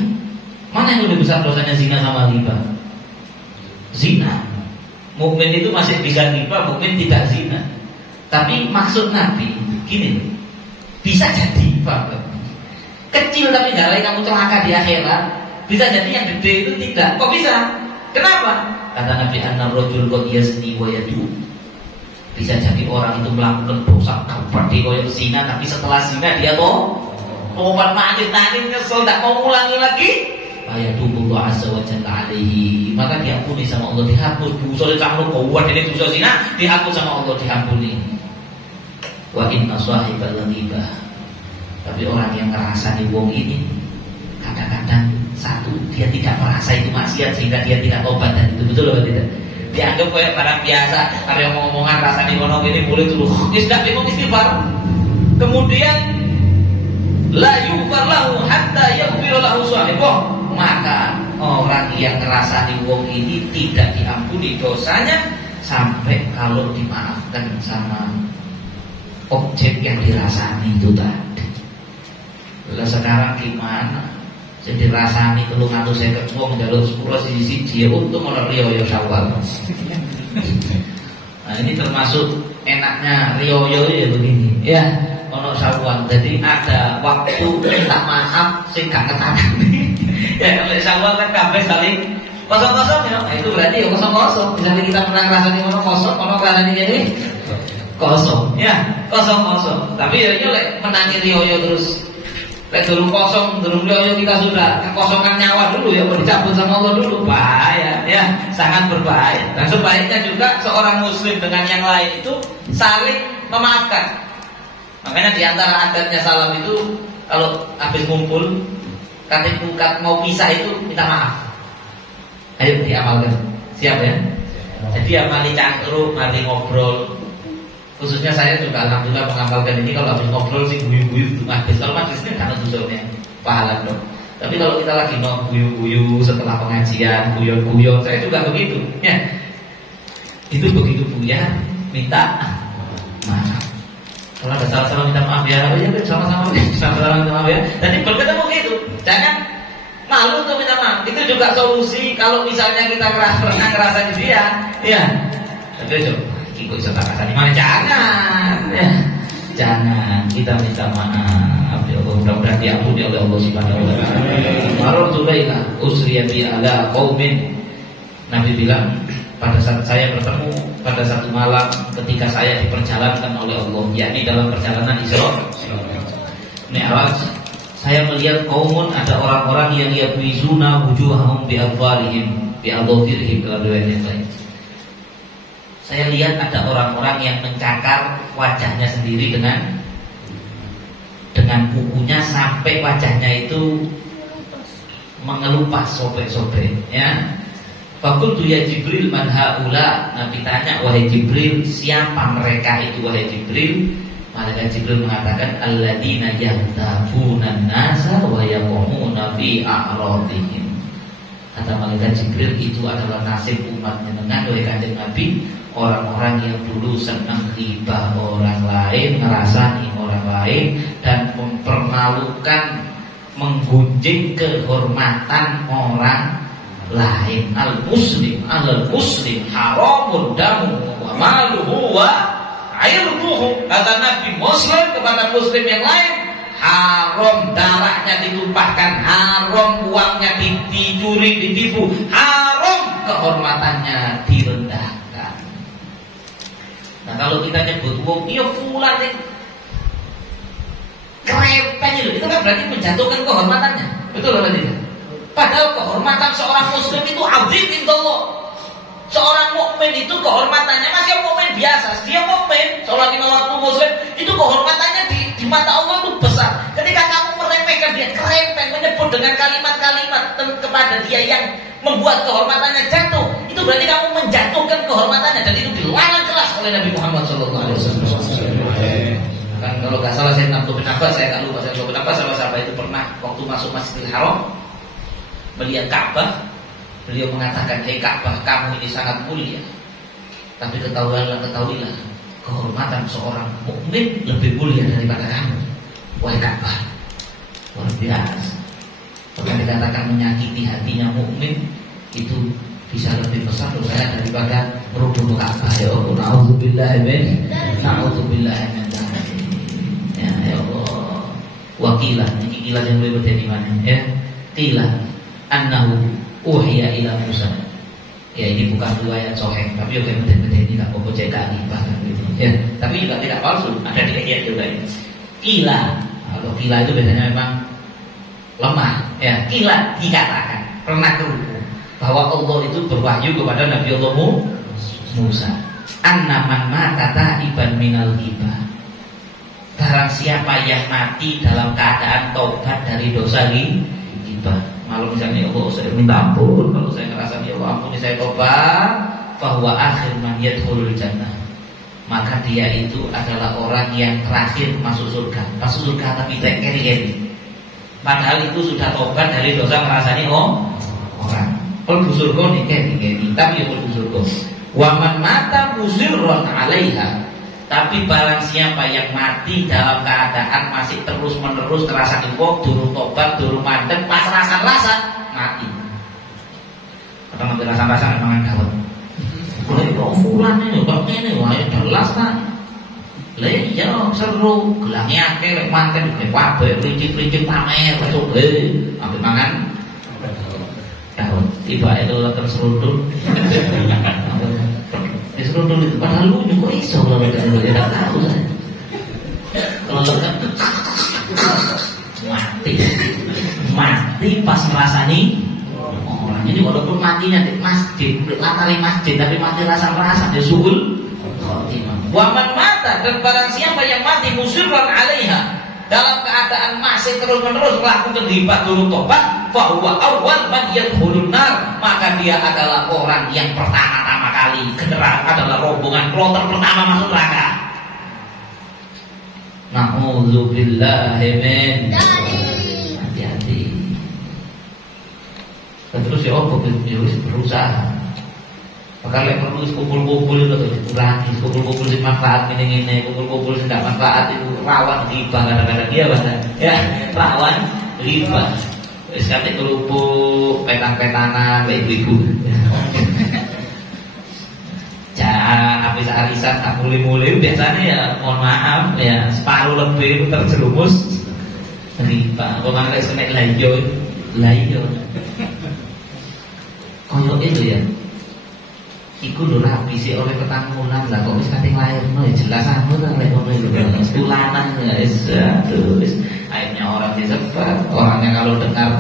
mana yang lebih besar dosanya zina sama riba? Zina. Mukmin itu masih bisa riba, mukmin tidak zina. Tapi maksud Nabi gini, bisa jadi Pak, kecil tapi nggak lain kamu celaka di akhirat. Bisa jadi yang gede itu tidak. Kok bisa? Kenapa? Kata Nabi, an-rajul qad yazni wa yatub. Bisa jadi orang itu melakukan dosa seperti koyo zina, tapi setelah zina dia tobat mati nyesel, tidak mau ulangi lagi. Ayatullah azza wa jalla alaihi, maka diampuni sama Allah, dihapus dosa canglo kuat ini dosa zina, dihapus sama Allah, diampuni. Wa inna sahibal ghibah. Tapi orang yang ngerasani wong ini kadang-kadang satu, dia tidak merasa itu maksiat sehingga dia tidak tobat, dan itu betul atau tidak? Dianggap kayak barang biasa. Ada yang ngomong-ngomongan rasanya ngono ini boleh dulu. Tidak bingung istighfar. Kemudian la yughfar lahu hatta yaghfir lahu sahibuh. Maka orang yang ngerasani wong ini tidak diampuni dosanya sampai kalau dimaafkan sama objek yang dirasani itu tadi. Lah sekarang gimana? Jadi rasani kalau ngatu saya ketemu jalur 10 sisi untuk orang Rioyo Syawal. Nah ini termasuk enaknya Rioyo ya begini. Ya, ono Syawal. Jadi ada waktu minta maaf sing gak ketahuan. Ya kalau Syawal kan kabeh saling kosong-kosong ya. Itu berarti ya kosong-kosong. Misalnya kita pernah rasani ono kosong, ono rasani ini kosong. Ya, kosong-kosong. Tapi ya lek menangi Rioyo terus. Lek durung kosong, durung loyo kita sudah kekosongan nyawa dulu ya, dicabut sama Allah dulu, bahaya ya, sangat berbahaya. Dan sebaiknya juga seorang muslim dengan yang lain itu saling memaafkan. Makanya di antara adatnya salaf itu kalau habis ngumpul, kata mau pisah itu minta maaf. Ayo diamalkan, siap ya? Jadi amali cangkruk, mari ngobrol. Khususnya saya juga alhamdulillah mengamalkan ini. Kalau habis ngobrol sih guyu-guyu itu majlis. Kalau majlisnya karena tujuannya pahala dong. Tapi kalau kita lagi guyu-guyu setelah pengajian, guyon-guyon, saya juga begitu ya. Itu begitu buya minta maaf. Kalau ada salah-salah minta maaf ya. Oh ya sama-sama minta maaf ya. Dan berketemu gitu. Jangan malu untuk minta maaf. Itu juga solusi kalau misalnya kita ngerasa dia ya. Tapi ikut serta kata dimana, jangan ya. Jangan, kita minta maaf ya Allah, mudah-mudahan diampuni oleh Allah Subhanahu wa taala. Marotulaila usriya bi ala qaumin. Nabi bilang, pada saat saya bertemu pada satu malam ketika saya diperjalankan oleh Allah, yakni dalam perjalanan Isra Mi'raj, saya melihat kaumun, ada orang-orang yang yabizuna wujuhahum bi adwarihim bi adhafirihim, dalam riwayat yang lain. Saya lihat ada orang-orang yang mencakar wajahnya sendiri dengan kukunya sampai wajahnya itu mengelupas sobek-sobek ya. Fakultu ya Jibril man haula. Nabi tanya, wahai Jibril, siapa mereka itu wahai Jibril? Malaikat Jibril mengatakan, alladzina yahtabuna nasa wa yaqumuna fi a'radihim. Kata malaikat Jibril, itu adalah nasib umatnya dengan oleh Kanjeng Nabi, orang-orang yang dulu senang riba orang lain, ngerasani orang lain, dan mempermalukan, menggunjing kehormatan orang lain. Al-muslim al-muslim haramun damu wa maluhu wa irduhu. Kata Nabi, muslim kepada muslim yang lain haram darahnya ditumpahkan, haram uangnya dicuri, ditipu, haram kehormatannya direndahkan. Nah kalau kita nyebut wong, iya fulan nih krempeng itu kan berarti menjatuhkan kehormatannya. Betul atau tidak? Padahal kehormatan seorang muslim itu azim indallah. Seorang mukmin itu kehormatannya masih mukmin biasa. Dia mukmin, sholat lima waktu muslim, itu kehormatannya di mata Allah itu besar. Ketika kamu meremehkan dia, krempeng, menyebut dengan kalimat-kalimat kepada dia yang membuat kehormatannya jatuh, itu berarti kamu menjatuhkan kehormatannya, dan itu dilarang keras oleh Nabi Muhammad SAW. Kan kalau nggak salah saya Abdul bin Abbas, saya nggak lupa, saya Abdul bin Abbas sahabat itu pernah waktu masuk Masjidil Haram melihat Ka'bah, beliau mengatakan, "Hei Ka'bah, kamu ini sangat mulia, tapi ketahuilah kehormatan seorang mukmin lebih mulia daripada kamu, wahai Ka'bah." Luar biasa. Bahkan dikatakan menyakiti hatinya mukmin itu bisa lebih besar dosanya daripada merubah Ka'bah. Ya Allah, na'udzubillah min dzalik. Ya Allah. Wakilah, ini kilah yang lebih berarti mana? Ya, kilah annahu uhiya ila Musa. Ya, ini bukan riwayat sahih, tapi juga betul-betul ini enggak apa-apa cek bahkan gitu. Ya, tapi juga tidak palsu, ada di ayat juga ini. Kilah, kalau kilah itu biasanya memang lemah. Ya, kilah dikatakan pernah terhubung bahwa Allah itu berwahyu kepada Nabi Allah Musa. Annaman mata ta'iban minal ghibah. Barang siapa yang mati dalam keadaan taubat dari dosa ghibah. Malu misalnya, ya Allah, saya minta ampun, kalau saya ngerasa ya Allah ampuni saya tobat, bahwa akhir man yadkhulul jannah, maka dia itu adalah orang yang terakhir masuk surga. Masuk surga tapi tak keri-keri, padahal itu sudah tobat dari dosa ngerasani orang. Kalau surga nih keri-keri, tapi ya kalau surga. Waman mata musirron 'alaiha, tapi barang siapa yang mati dalam keadaan masih terus-menerus terasa impok, durung tobat, durung mandek, pas rasa-rasa mati. Kadang nanti rasa-rasa memang dawet. Kalau itu fulan ini, kok ini, wah ya jelas kan. Lah iya seru, gelangnya akeh, manten, wabe, licin-licin pamer, coba, ambil mangan. Dawet, tiba itu terseruduk. Diseruduk itu padahal lu juga iso kalau mereka dulu ya tak tahu saya. Kalau kan mati pas merasani orang. Jadi walaupun matinya di masjid, latari masjid, tapi mati rasa dia suhul. Waman mata, dan barang siapa yang mati musirran 'alaiha, dalam keadaan masih terus-menerus melakukan ghibah turun tobat, fa huwa awwal man yadkhulun nar, maka dia adalah orang yang pertama-tama kali generasi adalah rombongan kloter pertama masuk neraka. Na'udzubillahi min dzalik. Hati-hati. Terus ya apa berusaha. Maka lek perlu kumpul-kumpul itu dikurangi, kumpul-kumpul sing manfaat ngene-ngene, kumpul-kumpul sing tidak manfaat itu rawan ghibah kadang-kadang dia bahkan. Ya, rawan ghibah. Wis kate kerupuk, petang-petanan, ibu-ibu. Jangan habis arisan tak mulai-mulai biasanya ya mohon maaf ya separuh lebih itu terjerumus riba. Kok nggak senek layo. Koyo itu ya. Iku lho rapi sih oleh petangunan lah kok wis kating lairno ya jelas anu ta lek ngono lho. Tulanan ya wis akhirnya orang disebar, orangnya kalau dengar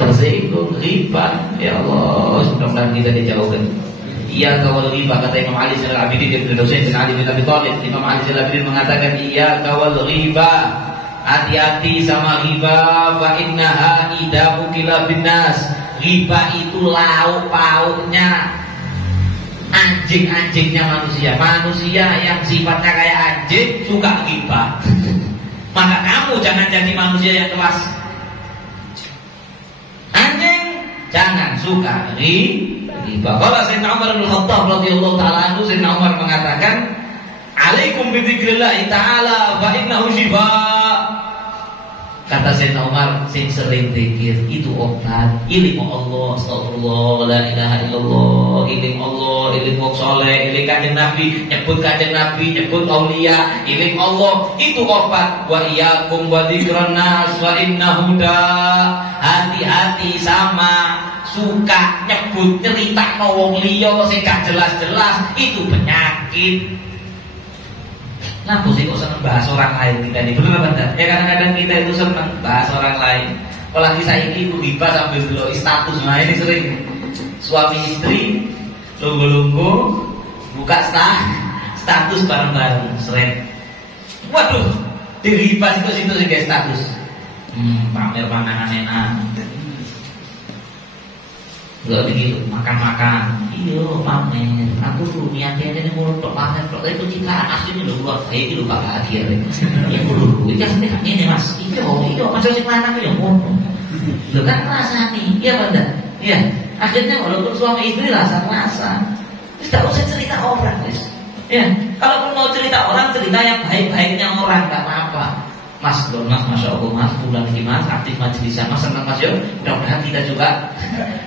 tersinggung riba. Ya Allah, mudah-mudahan kita dijauhkan. Iya kawal riba, kata Imam Ali Zainal Abidin Ibnu Husain bin Ali bin Abi Thalib. Imam Ali Zainal Abidin mengatakan, iya kawal riba, hati-hati sama riba, fa innaha idamu kilabin nas. Riba itu lauk pauknya anjing-anjingnya manusia. Manusia yang sifatnya kayak anjing suka riba. Maka kamu jangan jadi manusia yang kelas anjing, jangan suka riba. Kalau Sayyidina Umar bin Khattab radhiyallahu ta'ala anhu, Sayyidina Umar mengatakan, "Alaikum bi dzikrillah ta'ala fa innahu shifa." Kata Sayyidina Umar, sing sering zikir itu obat. Ilmu Allah, astagfirullah, la ilaha illallah, ilmu Allah, ilmu soleh, ilmu kanjeng Nabi, nyebut kanjeng Nabi, nyebut aulia, ilmu Allah itu obat. Wa iyyakum wa dzikran nas wa innahu da. Hati-hati sama suka nyebut cerita wong liya sing gak jelas-jelas, itu penyakit. Nah, kok seneng bahas orang lain kita ini, bener apa enggak? Ya kadang-kadang kita itu seneng bahas orang lain. Apalagi saya ini ghibah sambil dulu status, nah ini sering suami istri lunggu-lunggu buka status bareng-bareng, sering. Waduh, dighibah situ sih guys status. Pamer panganan enak. Enggak begitu, makan-makan. Iya, pamer. Aku tuh niatnya ini mau untuk pamer. Kalau itu citraan aslinya lho keluar saya itu lupa bahagia. Ya dulu, itu kan ini Mas. Iya, masuk sing lanang ya ngono. Lho kan rasani. Iya, Banda. Iya. Akhirnya walaupun suami istri rasa-rasa. Tidak usah cerita orang, guys. Ya, kalaupun mau cerita orang, cerita yang baik-baiknya orang, enggak apa-apa. Mas, Masya Allah, Mas, bulan ini Mas, aktif majelisnya Mas, senang Mas, yuk. Mudah-mudahan kita juga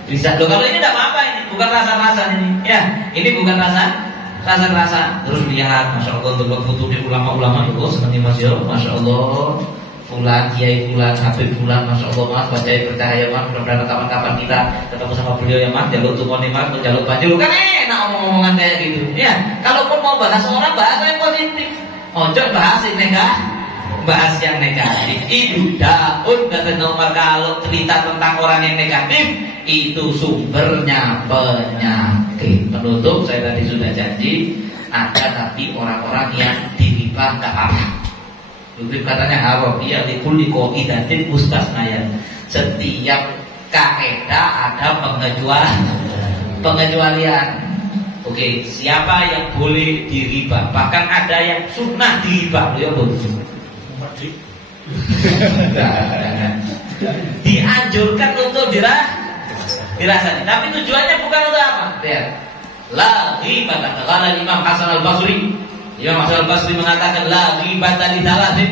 bisa. Loh, kalau ini tidak apa-apa, ini bukan rasa-rasa ini. Ya, ini bukan rasa-rasa. Terus lihat, Masya Allah, untuk foto di ulama-ulama itu, seperti Mas, yuk. Masya Allah, Fulan, Kiai Fulan, Habib Fulan, Masya Allah, Mas, wajahnya bercahaya Mas. Mudah-mudahan kapan-kapan kita ketemu sama beliau ya Mas, jalur tumoni Mas, jalur banjir. Kan enak omong-omongan kayak gitu. Ya, kalaupun mau bahas orang, bahas yang positif. Ojo bahas yang negatif. Bahas yang negatif itu daun kata nomor. Kalau cerita tentang orang yang negatif itu sumbernya penyakit. Penutup saya tadi sudah janji ada tapi orang-orang yang diribah nggak apa-apa. Dulu katanya haram dia dikuli koidatin mustasnaya. Setiap kaidah ada pengecualian. Oke, siapa yang boleh diribah? Bahkan ada yang sunnah diribah, ya betul. Dianjurkan untuk dirasani. Tapi tujuannya bukan untuk apa? Lihat. La ghibata. Kata Imam Hasan Al-Basri. Imam Hasan Al-Basri mengatakan la ghibata li thalathin.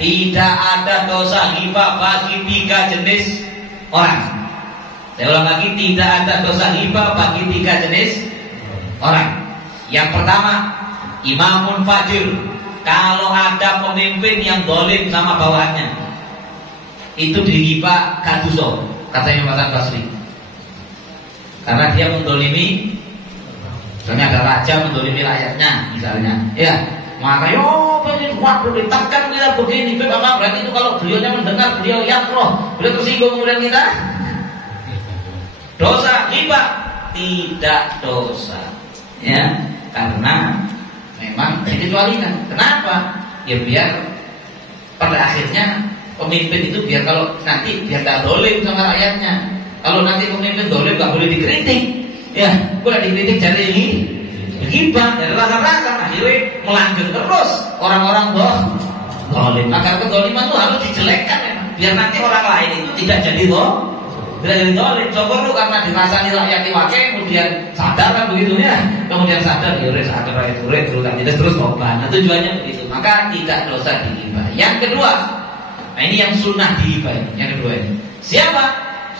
Tidak ada dosa ghibah bagi 3 jenis orang. Saya ulang lagi, tidak ada dosa ghibah bagi 3 jenis orang. Yang pertama, imamun fajir. Kalau ada pemimpin yang dolim sama bawahannya, itu dihibah kaduso, katanya Imam Hasan Basri. Karena dia mendolimi, misalnya ada raja mendolimi rakyatnya, misalnya, ya, maka begini, waduh ditekan kita begini, apa berarti itu kalau beliaunya mendengar, beliau yakroh, beliau tersinggung kemudian kita dosa hibah, tidak dosa, ya, karena memang dikecualikan. Kenapa? Ya biar pada akhirnya pemimpin itu biar kalau nanti biar tak dolim sama rakyatnya. Kalau nanti pemimpin dolim gak boleh dikritik. Ya, boleh dikritik dari ini hibah, dari rasa-rasa. Akhirnya melanjut terus orang-orang dolim. Agar kedoliman itu harus dijelekkan memang. Biar nanti orang lain itu tidak jadi dolim. Syukur lu karena dirasani rakyat wakil kemudian sadar kan begitu ya. Kemudian sadar sadar rakyat terus tobat. Nah, tujuannya begitu. Maka tidak dosa dihibah. Yang kedua, nah ini yang sunnah dihibah. Yang kedua ini. Siapa?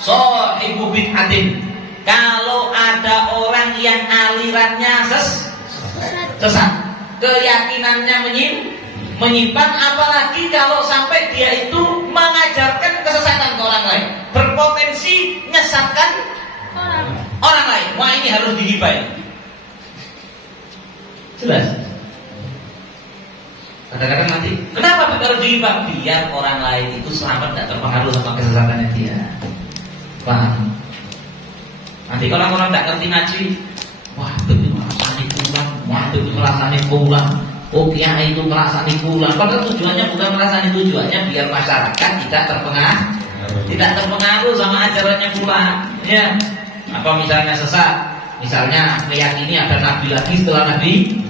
Shahibu bid'atin. Kalau ada orang yang alirannya sesat, keyakinannya menyimpang, apalagi kalau sampai dia itu mengajarkan kesesatan ke orang lain, berpotensi menyesatkan orang lain. Wah, ini harus dihibah. Jelas. Kadang-kadang nanti, kenapa harus dihibah? Biar orang lain itu selamat, tidak terpengaruh sama kesesatannya dia. Paham? Nanti kalau orang tidak ngerti ngaji, wah itu merasani pulang, wah itu merasani pulang. Oh kiai itu merasani pulang. Padahal tujuannya bukan merasani, tujuannya biar masyarakat tidak terpengaruh sama ajarannya pulang. Ya. Apa misalnya sesat, misalnya meyakini ada nabi lagi setelah Nabi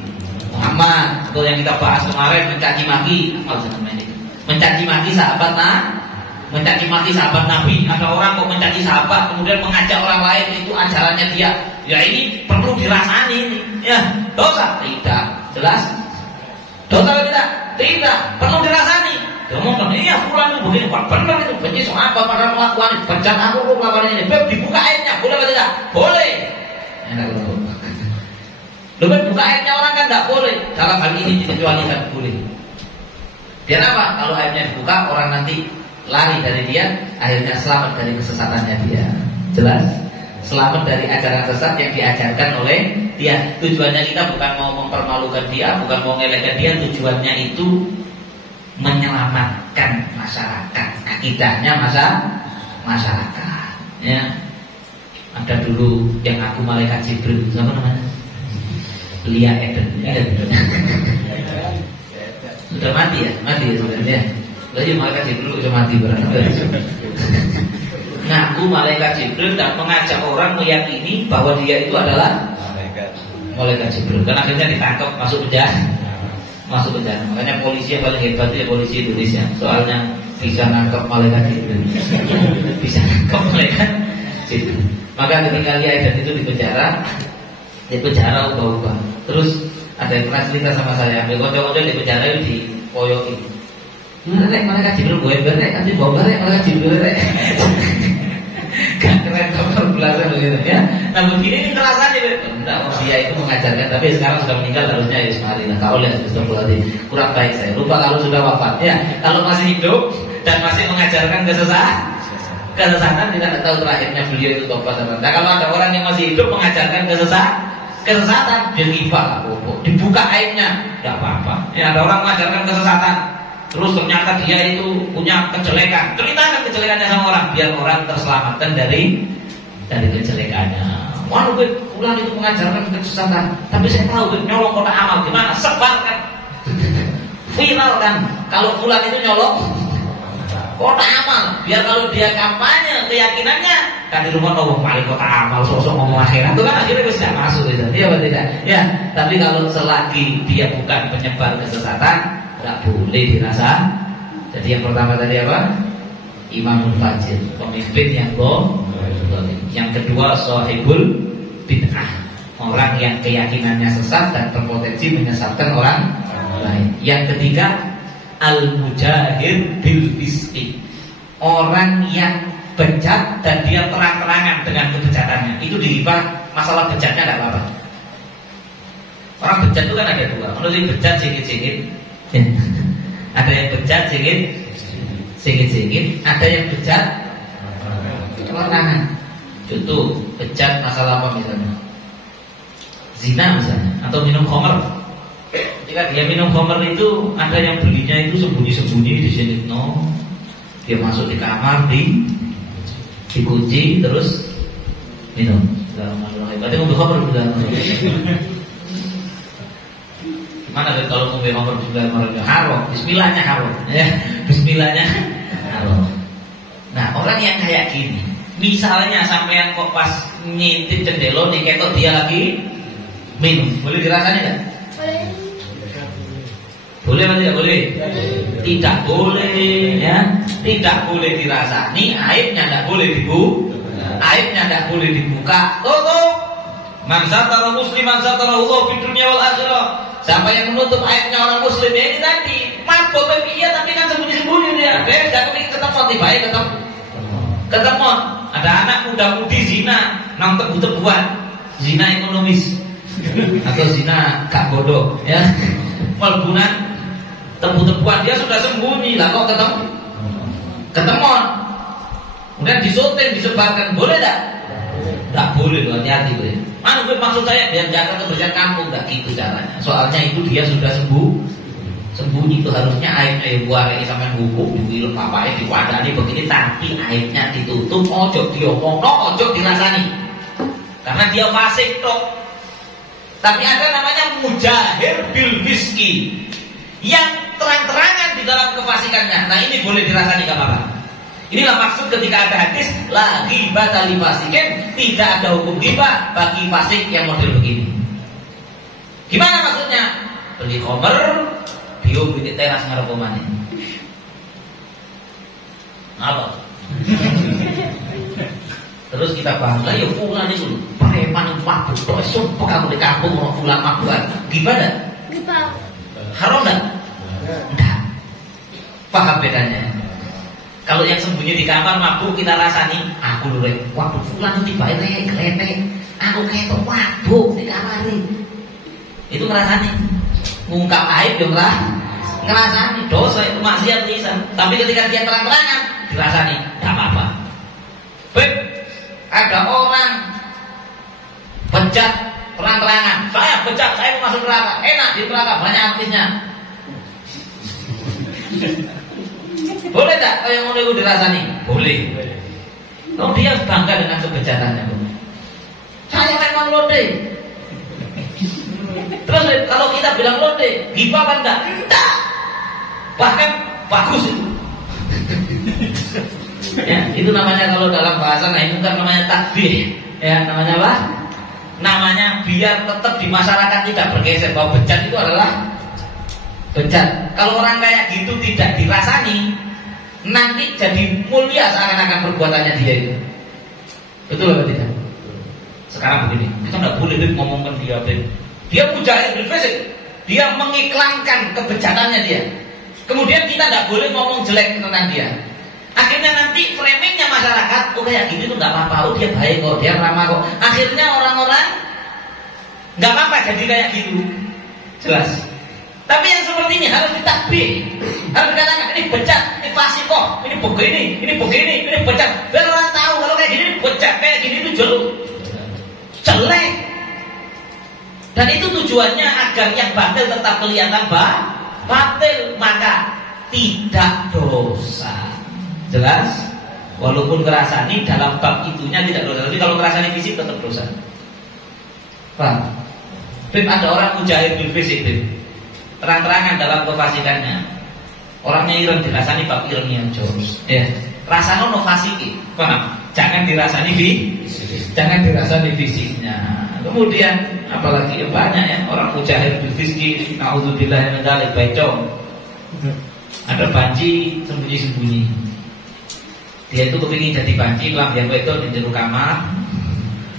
Muhammad, atau yang kita bahas kemarin mencaci maki sahabat mencaci maki sahabat Nabi. Ada orang kok mencaci sahabat kemudian mengajak orang lain, itu ajarannya dia. Ya ini perlu dirasani ini. Ya, dosa? Tidak. Jelas? Dosa atau tidak? Tidak. Perlu dirasani. Dia ngomong, iya fulan itu begini, wah benar itu, benci soal apa pada melakukan ini, bencana aku melakukan ini, dibuka airnya, boleh atau tidak? Boleh. Lebih buka airnya orang kan tidak boleh. Dalam hal ini dikecualikan boleh. Dia apa? Kalau airnya dibuka, orang nanti lari dari dia, akhirnya selamat dari kesesatannya dia. Jelas? selamat dari ajaran sesat yang diajarkan oleh dia. Tujuannya kita bukan mau mempermalukan dia, bukan mau ngelekkan dia. Tujuannya itu menyelamatkan masyarakat. Akidahnya masyarakat. Ya. Ada dulu yang aku malaikat Jibril, siapa namanya? Lia Eden. Sudah mati ya sebenarnya. Lalu malaikat Jibril sudah mati berarti. Ngaku malaikat Jibril dan mengajak orang meyakini bahwa dia itu adalah malaikat Jibril. Dan akhirnya ditangkap masuk penjara. Makanya polisi yang paling hebat itu ya polisi Indonesia. Soalnya bisa nangkap malaikat Jibril. Bisa nangkap malaikat Jibril. Maka ketika Lia Eden itu di penjara ubah-ubah. Terus ada yang pernah cerita sama saya, ambil kocok-kocok di penjara itu dipoyoki. Malaikat Jibril gue berek, nanti bawa berek malaikat Jibril berek. Gak keren dokter belasan begitu ya. Nah begini ini kerasan dia. Dia itu mengajarkan, tapi sekarang sudah meninggal harusnya ya marilah. Kau lihat berarti kurang baik saya. Lupa kalau sudah wafat ya. Kalau masih hidup dan masih mengajarkan kesesatan tidak tahu terakhirnya beliau itu tobat atau tidak. Kalau ada orang yang masih hidup mengajarkan kesesatan, dia riba, dibuka aibnya, tidak apa-apa. Ya, ada orang mengajarkan kesesatan, terus ternyata dia itu punya kejelekan, ceritakan kejelekannya sama orang, biar orang terselamatkan dari kejelekannya. Waduh, fulan itu mengajarkan kesesatan, tapi saya tahu nyolong kotak amal gimana, sebarkan, viral kan. Kalau fulan itu nyolong kotak amal, biar kalau dia kampanye keyakinannya kan di rumah ngomong paling kotak amal, sosok ngomong akhirat, itu kan akhirnya bisa masuk itu, iya atau tidak? Ya, tapi kalau selagi dia bukan penyebar kesesatan, tidak boleh dirasa. Jadi yang pertama tadi apa? Imamul fajir, pemimpin yang zalim. Yang kedua sahibul bid'ah, orang yang keyakinannya sesat dan berpotensi menyesatkan orang lain. Yang ketiga al-mujahir bil fisqi, orang yang bejat dan dia terang-terangan dengan kebejatannya. Itu diriba, masalah bejatnya tidak apa-apa. Orang bejat itu kan ada dua. Menurut yang bejat singit-singit, ada yang bejat singit-singit, ada yang bejat terang-terangan. Contoh bejat masalah apa misalnya? Zina misalnya, atau minum khamr. Ketika dia minum khamr itu ada yang belinya itu sembunyi-sembunyi di sini, dia masuk di kamar, dikunci terus minum. Berarti ngombe khamr gimana kalau ngombe khamr bismillahirrahmanirrahim? Haram, bismillahnya haram. Ya, bismillahnya haram. Nah, orang yang kayak gini, misalnya sampean kok pas ngintip jendela diketok dia lagi minum, boleh dirasanya enggak? Boleh atau tidak boleh? Tidak boleh ya. Tidak boleh dirasani, aibnya tidak boleh dibuka. Tutup. Man satara musliman satara Allah di dunia wal akhirah. Siapa yang menutup aibnya orang muslim ini tadi mabuk iya tapi kan sembunyi-sembunyi dia. Jangan ketemu tiba-tiba ketemu. Ada anak muda-mudi zina nang tebu-tebuan, zina ekonomis atau zina gak bodoh ya. Melbunan tebu-tebuan, dia sudah sembunyi lah kok ketemuan kemudian disoting, disebarkan, boleh tak? Tak boleh, hati-hati boleh. Maksud saya biar jaga kebersihan kampung, tak gitu caranya. Soalnya itu dia sudah sembunyi, itu harusnya aibnya ya buah ini sampai hukum, dibilang bapaknya diwadani begini, tapi aibnya ditutup, ojo diomong, ojo dirasani, karena dia fasik toh. Tapi ada namanya mujahir bil fiski, yang terang-terangan di dalam kefasikannya. Nah ini boleh dirasani gak apa-apa. Inilah maksud ketika ada hadis la ghibata li fasikin, tidak ada hukum ghibah bagi fasik yang model begini. Gimana maksudnya? Beli khamr, bium di teras ngarep omane. Apa? Terus kita bahas lah, ya fulan itu preman mabuk, sumpah kamu di kampung mau fulan mabukan. Gimana? Haram enggak? Enggak. Paham bedanya? Kalau yang sembunyi di kamar mabuk kita rasani, aku dulu waktu fulan itu tiba rete, aku kayak mabuk di kamar ini. Itu ngerasani, ngungkap aib dong lah, ngerasani dosa itu maksiat bisa. Tapi ketika dia terang-terangan dirasani, tidak apa-apa. Baik, ada orang bejat terang-terangan. Saya bejat, saya mau masuk neraka. Enak di neraka, banyak artisnya. Boleh tak kalau yang mau dirasani? Boleh. Kalau dia bangga dengan kebejatannya, saya memang londe. Terus kalau kita bilang londe, ghibah apa enggak? Enggak. Bahkan bagus itu. Ya, itu namanya kalau dalam bahasa itu kan namanya takbir. Ya, namanya apa? Namanya biar tetap di masyarakat tidak bergeser bahwa bejat itu adalah bejat. Kalau orang kayak gitu tidak dirasani, nanti jadi mulia seakan-akan perbuatannya dia itu. Betul atau tidak? Sekarang begini, kita nggak boleh ngomongkan dia. Dia mujahid bil fisik, dia mengiklankan kebejatannya dia. Kemudian kita nggak boleh ngomong jelek tentang dia. Akhirnya nanti framingnya masyarakat, oh kayak gini tuh nggak apa-apa, oh dia baik kok, dia ramah kok. Akhirnya orang-orang nggak apa-apa jadi kayak gitu, jelas. Tapi yang seperti ini harus ditakbir, harus dikatakan ini bejat, ini fasikoh, ini begini, ini bejat. Biar orang tahu kalau kayak gini bejat, kayak gini itu jelek. Dan itu tujuannya agar yang batil tetap kelihatan batil, maka tidak dosa. Jelas? Walaupun ngerasani dalam bab itunya tidak dosa, tapi kalau ngerasani fisik tetap dosa. Paham? Bib, ada orang mujahid bil fisik, Bib. Terang-terangan dalam kefasikannya. Orangnya ireng dirasani bab irengnya jos. Ya. Rasanya no fasiki. Paham? Jangan dirasani jangan dirasani fisiknya. Kemudian apalagi banyak ya orang mujahid bil fisik, naudzubillah min dzalik, becong. Ada banci sembunyi-sembunyi. Dia itu kepingin jadi banci, kelambian itu di jero kamar,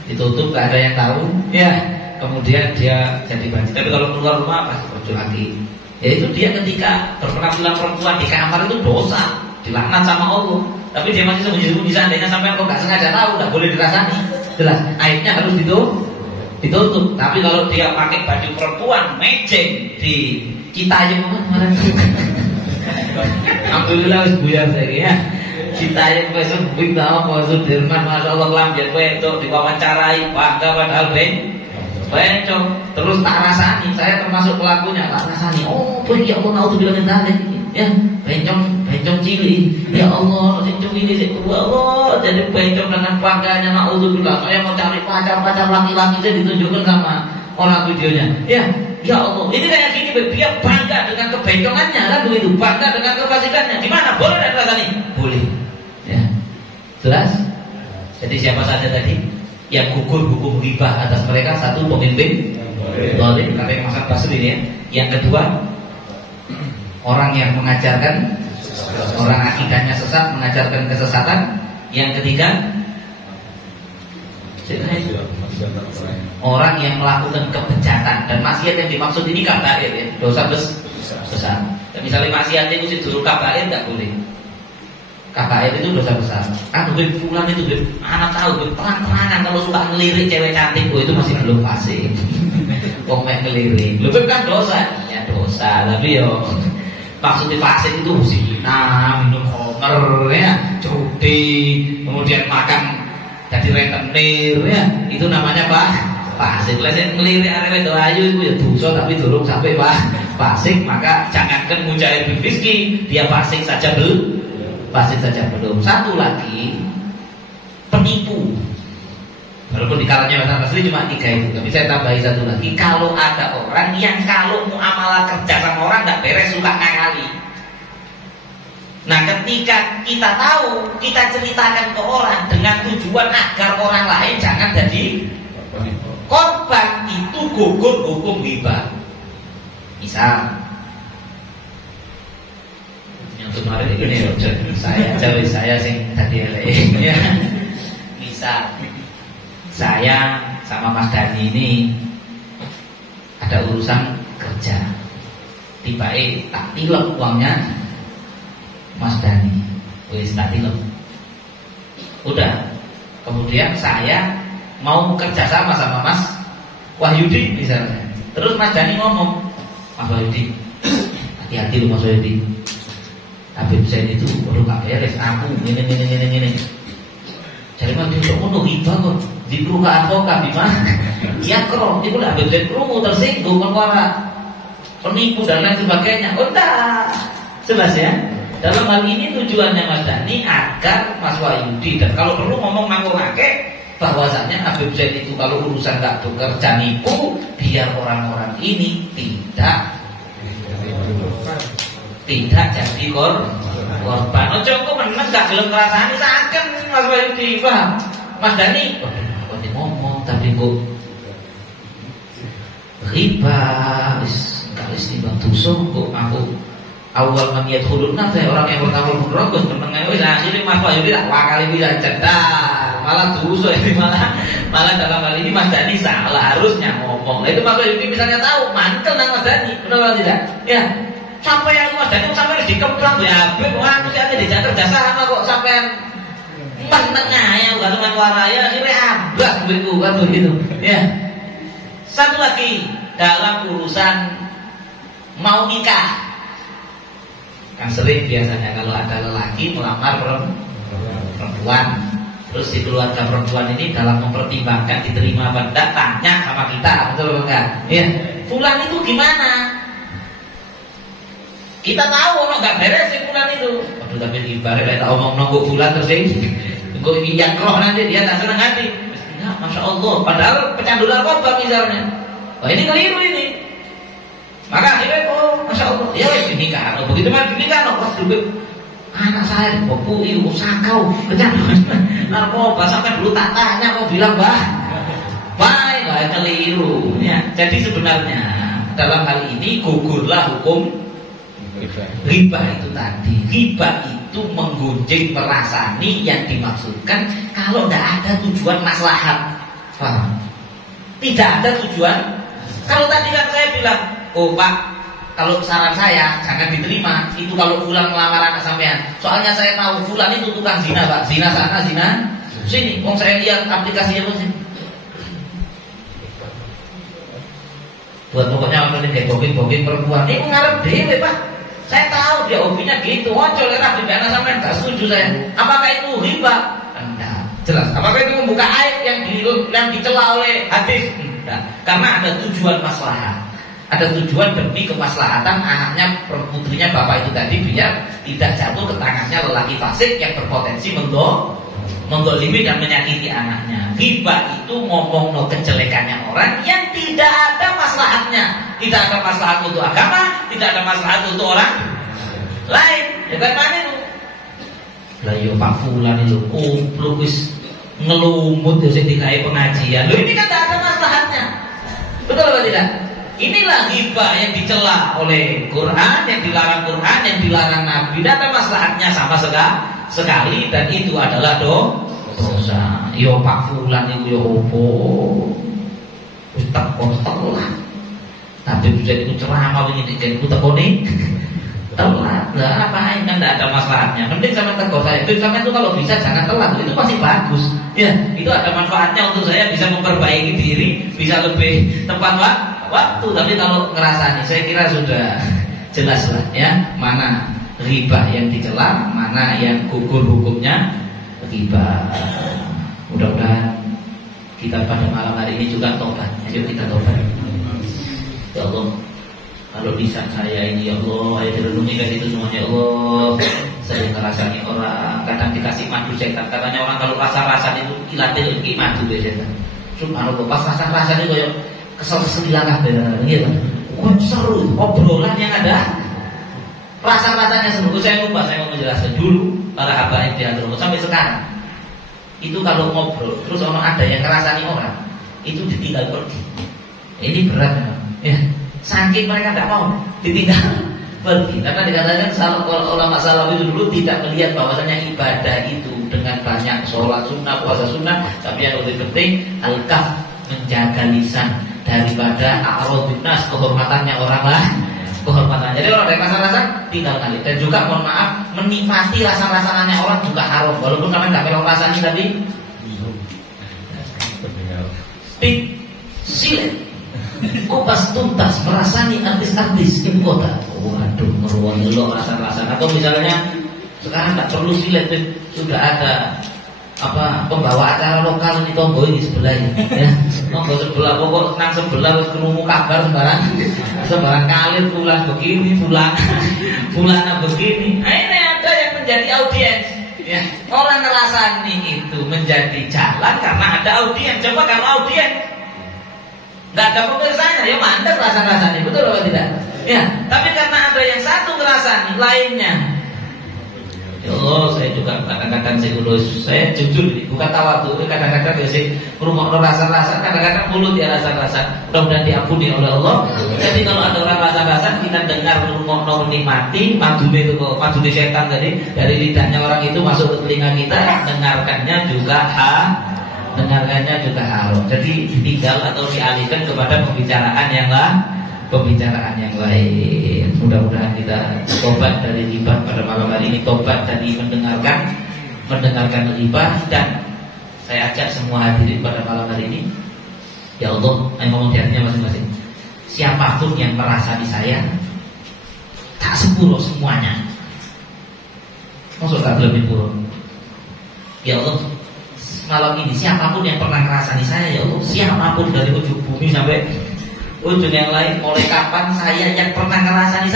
ditutup, gak ada yang tahu. Ya, kemudian dia jadi banci. Tapi kalau keluar rumah pasti muncul lagi. Yaitu dia ketika berpenampilan perempuan di kamar itu dosa, dilaknat sama Allah. Tapi dia masih sembunyi-sembunyi, seandainya sampai kalau nggak sengaja tahu, nggak boleh dirasani. Jelas, aibnya harus ditutup. Tapi kalau dia pakai baju perempuan, mejeng di Citayam kemarin. Alhamdulillah wis buyar saiki ya. Citayam besok bing tahu Pak Sudirman, masyaallah kelambian kowe itu diwawancarai, bangga padahal bencong. Terus tak rasani, saya termasuk pelakunya, tak rasani. Oh, ya Allah, naudzubillah min dzalik. Ya, bencong cilik. Ya Allah, bencong ini sik Allah, jadi bencong dengan bangganya, naudzubillah. Saya mau cari pacar laki-laki, saya ditunjukkan sama orang videonya. Ya Allah, ini kayak gini, dia bangga dengan kebencongannya, kan begitu, bangga dengan kefasikannya. Gimana? Boleh dan rasani? Boleh. Ya, jelas. Jadi siapa saja tadi yang gugur hukum ghibah atas mereka, satu pemimpin zalim, kata Imam Hasan Basri ini ya. Yang kedua, orang yang mengajarkan, orang akidahnya sesat, mengajarkan kesesatan. Yang ketiga, orang yang melakukan kebejatan. Dan maksiat yang dimaksud ini kabair ya, dosa besar. Dan misalnya maksiat itu dulu kabair nggak boleh. Kabair itu dosa besar. Beb fulan itu beb, anak tahu beb terang-terangan kalau suka ngelirik cewek cantik, itu masih belum fasik. Wong mek ngelirik, lu beb kan dosa, ya dosa. Tapi yo maksudnya fasik itu zina, minum khamr ya, judi, kemudian makan jadi rentenir ya, itu namanya fasik. Lah sing ngelirik arek wedok ayu iku ya dosa, tapi durung sampai fasik, maka jangankan mujahid bil fiski, dia fasik saja belum. Satu lagi, penipu. Walaupun di kalangan Hasan Basri cuma 3 itu, tapi saya tambahi satu lagi. Kalau ada orang yang kalau muamalah kerja sama orang nggak beres, suka ngakali. Nah, ketika kita tahu, kita ceritakan ke orang dengan tujuan agar orang lain jangan jadi korban, itu gugur hukum ghibah. Misal kemarin ini saya sing tadi ya. Misal saya sama Mas Dani ini ada urusan kerja, tiba-tiba tak tilep uangnya Mas Dani, wis tak tilep. Udah, kemudian saya mau kerja sama Mas Wahyudi misalnya. Terus Mas Dani ngomong, Mas Wahyudi, hati-hati lu Mas Wahyudi, Habib Zain itu baru gak beres, aku ini. Jadi mah dia ngono ghibah kok. Dibruka akhoka bima yakro. Itu lah Habib Zaid krungu tersinggung perkara penipu dan lain sebagainya. Oh enggak, jelas ya. Dalam hal ini tujuannya Mas Dhani agar Mas Wahyudi dan kalau perlu ngomong nganggo-ngake bahwasanya Habib Zaid itu kalau urusan gak bekerja nipu, biar orang-orang ini tidak jadi korban. Ojo kok meneng gak gelem ngrasani saken Mas Wahyudi, paham? Mas Dhani, apa ngomong tapi kok riba wis kalis timbang dosa kok aku awal maniat khulunna saya orang yang pertama berogos menengah wis akhirnya Mas Wahyudi tak wakali bisa cedak malah dosa ini malah dalam hal ini Mas Dhani salah harusnya ngomong. Nah, itu Mas Wahyudi misalnya tahu mantel nang Mas Dhani, benar atau tidak? Ya. Sampai aku Mas Dhani sampai harus dikemplang ya Habib aku sih ada dijak kerja sama kok sampean tengah ya gantungan waraya akhirnya abas begitu kan begitu. Ya. Satu lagi dalam urusan mau nikah. Kan sering biasanya kalau ada lelaki melamar perempuan, terus di keluarga perempuan ini dalam mempertimbangkan diterima apa enggak tanya sama kita, betul atau enggak? Ya, fulan itu gimana? Kita tahu orang enggak beres si fulan itu. Waduh tapi ibarat kita omong nunggu fulan terus engko iki yang roh nanti dia tak senang hati. Ya, Masya Allah, padahal pecandu narkoba misalnya. Wah ini keliru ini. Maka akhirnya Masya Allah, ya dinikah. Begitu kan dinikah, anak saya bapu itu sakau kecanduan narkoba sampai dulu tak tanya kok bilang baik keliru. Ya, jadi sebenarnya dalam hal ini gugurlah hukum riba itu tadi. Riba itu menggunjing merasani yang dimaksudkan kalau tidak ada tujuan maslahat. Paham? Tidak ada tujuan. Kalau tadi kan saya bilang, oh Pak, kalau saran saya jangan diterima. Itu kalau fulan melamar anak sampean. Soalnya saya tahu fulan itu tukang zina Pak. Zina sana, zina sini. Wong saya lihat aplikasinya pun buat pokoknya apa nih kayak booking perempuan. Ini ngarep dhewe Pak. Saya tahu dia hobinya gitu. Ojo lerah di anak sampean, enggak setuju saya. Apakah itu riba? Enggak. Jelas. Apakah itu membuka aib yang dicela oleh hadis? Enggak. Karena ada tujuan maslahat. Ada tujuan demi kemaslahatan anaknya, putrinya bapak itu tadi biar tidak jatuh ke tangannya lelaki fasik yang berpotensi mendolimi dan menyakiti anaknya. Riba itu ngomong kejelekannya orang yang tidak ada maslahatnya. Tidak ada maslahat untuk agama, tidak ada maslahat untuk orang lain. Ya kan mana itu? Lah yo Pak Fulan itu kumpul wis ngelumut yo sing digawe pengajian. Loh ini kan tidak ada maslahatnya. Betul atau tidak? Inilah riba yang dicela oleh Quran, yang dilarang Quran, yang dilarang Nabi. Tidak ada maslahatnya sama sekali dan itu adalah dosa. Yo Pak Fulan itu yo opo? Wis telat. Tapi bisa itu ceramah ini itu tekoni. Telat lah apa kan tidak ada maslahatnya. Mending sama tegur saya. Itu sama itu kalau bisa jangan telat. Itu pasti bagus. Ya, itu ada manfaatnya untuk saya bisa memperbaiki diri, bisa lebih tepat waktu. Tapi kalau ngerasani saya kira sudah jelas lah ya, mana riba yang dicela, mana yang gugur hukumnya riba. Mudah-mudahan kita pada malam hari ini juga tobat. Ayo kita tobat. Ya Allah, kalau bisa saya ini ya Allah, ayo dirundungi dari itu semuanya ya Allah. Saya ngerasani orang, kadang dikasih madu setan. Katanya orang kalau rasa-rasa itu ilatih itu madu biasanya. Subhanallah, pas rasa-rasa itu kayak kesel-kesel dilangkah gitu. Kok seru, obrolan yang ada rasa-rasanya seru. Saya lupa, saya mau menjelaskan dulu para habaib di Hadramut sampai sekarang. Itu kalau ngobrol, terus ada yang ngerasani orang, itu ditinggal pergi. Ini berat memang. Ya, saking mereka tidak mau ditinggal pergi. Karena dikatakan ulama salaf itu dulu tidak melihat bahwasanya ibadah itu dengan banyak sholat sunnah, puasa sunnah, tapi yang lebih penting al-kaf, menjaga lisan daripada a'radun nas, kehormatannya orang lain. Kehormatannya. Jadi kalau ada rasa-rasa tinggal kali. Dan juga mohon maaf, menikmati rasa-rasanya orang juga haram. Walaupun kalian nggak pelong rasanya tadi. Silet. Kupas tuntas merasani artis-artis ibu kota. Waduh, meruang lo rasa-rasa. Atau misalnya sekarang tak perlu silet, sudah ada pembawa acara lokal ini tonggo ini sebelah ini ya. Tonggo sebelah pokok nang sebelah terus krungu kabar sembarang kali fulan begini fulana begini. Nah, ini ada yang menjadi audiens ya. Orang ngerasani itu menjadi jalan karena ada audiens. Coba kalau audiens nggak ada pemirsanya ya mantap rasa-rasanya, betul atau tidak? Ya, tapi karena ada yang satu ngerasani lainnya. Ya Allah, saya juga kadang-kadang saya jujur bukan tawadhu, kadang-kadang ya sih rumah rasa-rasa, kadang-kadang mulut ya rasa-rasa. Mudah-mudahan diampuni oleh Allah. Jadi kalau ada orang rasa-rasa kita dengar rumah menikmati madune itu madune setan tadi dari lidahnya orang itu masuk ke telinga kita, dengarkannya juga haram. Jadi ditinggal atau dialihkan kepada pembicaraan yang lain. Mudah-mudahan kita tobat dari ghibah pada malam hari ini, tobat dari mendengarkan ghibah. Dan saya ajak semua hadirin pada malam hari ini, ya Allah, ayo ngomong di hatinya masing-masing. Siapapun yang merasani saya, tak sepuro semuanya. Maksud tak lebih puro. Ya Allah, malam ini siapapun yang pernah merasani saya, ya Allah, siapapun dari ujung bumi sampai ujung yang lain, mulai kapan saya yang pernah ngerasani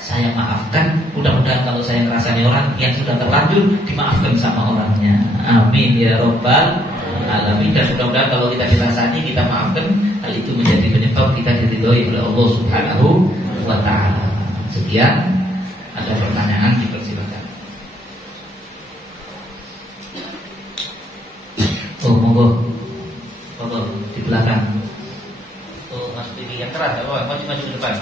saya maafkan. Mudah-mudahan kalau saya ngerasani orang yang sudah terlanjur, dimaafkan sama orangnya. Amin ya Rabbal alamin. Dan mudah-mudahan kalau kita dirasani, kita maafkan. Hal itu menjadi penyebab kita diridhoi oleh Allah Subhanahu wa ta'ala. Sekian. Ada pertanyaan, dipersilakan. Oh, monggo di belakang. Mas Didi yang keras, maju ke depan.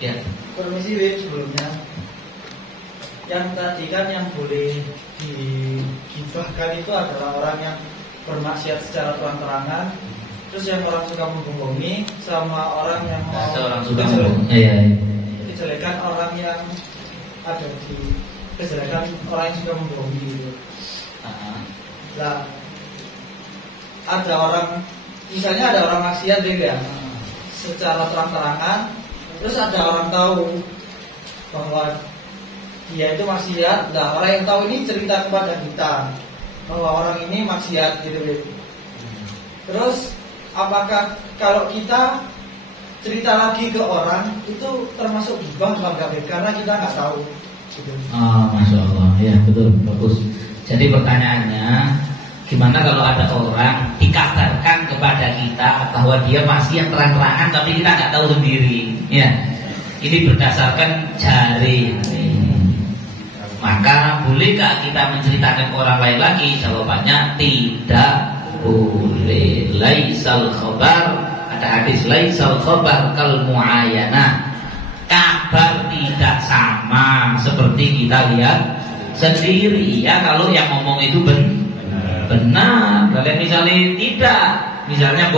Ya. Permisi sebelumnya. Yang tadi kan yang boleh digibahkan itu adalah orang yang bermaksiat secara terang-terangan. Terus yang orang suka membohongi sama orang yang mau orang suka membohongi. Kejelekan orang yang ada di kejelekan orang yang suka membohongi itu. Nah, ada orang, misalnya ada orang maksiat ya, secara terang-terangan, terus ada orang tahu bahwa dia itu maksiat. Nah, orang yang tahu ini cerita kepada kita bahwa orang ini maksiat gitu. Terus apakah kalau kita cerita lagi ke orang itu termasuk ghibah atau enggak? Karena kita nggak tahu. Gitu. Masya Allah, ya betul, bagus. Jadi pertanyaannya, gimana kalau ada orang dikabarkan kepada kita bahwa dia maksiat terang-terangan tapi kita nggak tahu sendiri? Ya, ini berdasarkan jari. Maka bolehkah kita menceritakan ke orang lain lagi? Jawabannya tidak boleh. Laisal khabar, ada hadis laisal khabar kal muayyanah. Kabar tidak sama seperti kita lihat sendiri. Ya, kalau yang ngomong itu benar. Kalau misalnya tidak, misalnya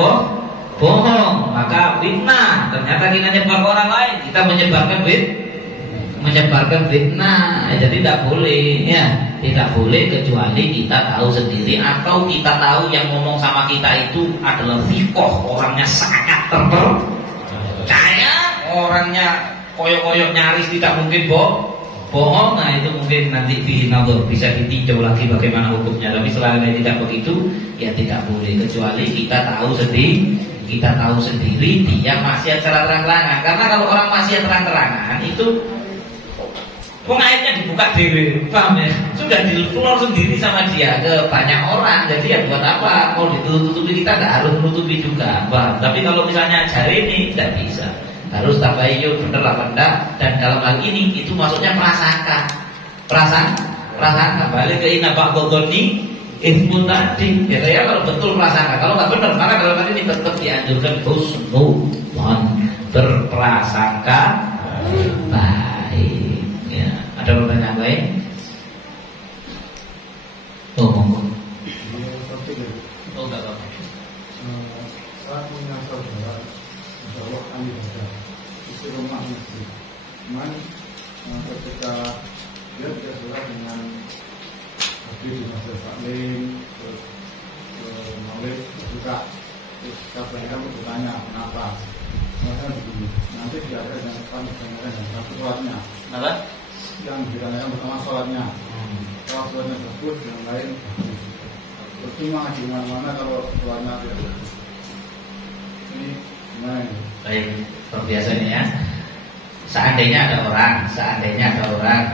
bohong, maka fitnah. Ternyata kita nyebar ke orang lain, kita menyebarkan fitnah. Jadi tidak boleh, ya, tidak boleh kecuali kita tahu sendiri atau kita tahu yang ngomong sama kita itu adalah fikoh, orangnya sangat terpercaya, orangnya koyok-koyok nyaris tidak mungkin bohong. Nah, itu mungkin nanti bisa ditinjau lagi bagaimana hukumnya. Tapi selama tidak begitu, ya tidak boleh kecuali kita tahu sendiri dia maksiat secara terang-terangan. Karena kalau orang maksiat terang-terangan itu aibnya dibuka diri, paham ya? Sudah dikeluar sendiri sama dia ke banyak orang. Jadi ya buat apa? Kalau ditutupi kita nggak harus menutupi juga, paham? Tapi kalau misalnya jari ini tidak bisa. Harus tabayyun benar apa enggak. Dan dalam hal ini itu maksudnya prasangka balik ke inna ba'dhodni ismun tadi. Ya kalau betul prasangka. Kalau nggak benar maka dalam hal ini tetap dianjurkan husnudzon, berprasangka baik. Ya, ada pertanyaan lain? Monggo. Enggak apa-apa. Saya punya saudara, insya Allah kami ada isi rumah masjid. Cuman ketika dia bersaudara dengan habis di masjid taklim, terus maulid juga, terus katanya bertanya kenapa? begini, nanti diadakan dengan sholatnya. Apa? Yang ditanyakan pertama sholatnya. Kalau sholatnya bagus, yang lain bagus. Percuma di mana-mana kalau sholatnya tidak bagus. Ini gimana ini? Baik, terbiasa ini ya. Seandainya ada orang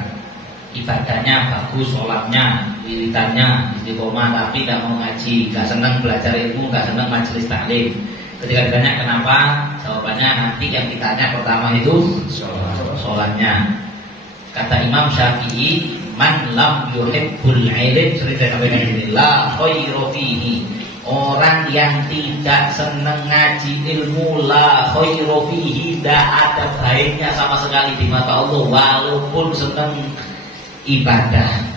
ibadahnya bagus, sholatnya, wiridannya, istiqomah, tapi tidak mau ngaji, nggak senang belajar ilmu, nggak senang majelis taklim. Ketika ditanya kenapa, jawabannya nanti yang ditanya pertama itu sholatnya. Kata Imam Syafi'i, man lam yuhibbul ilm, cerita kami la khairu fihi. Orang yang tidak senang ngaji ilmu, la khairu fihi, tidak ada baiknya sama sekali di mata Allah, walaupun senang ibadah.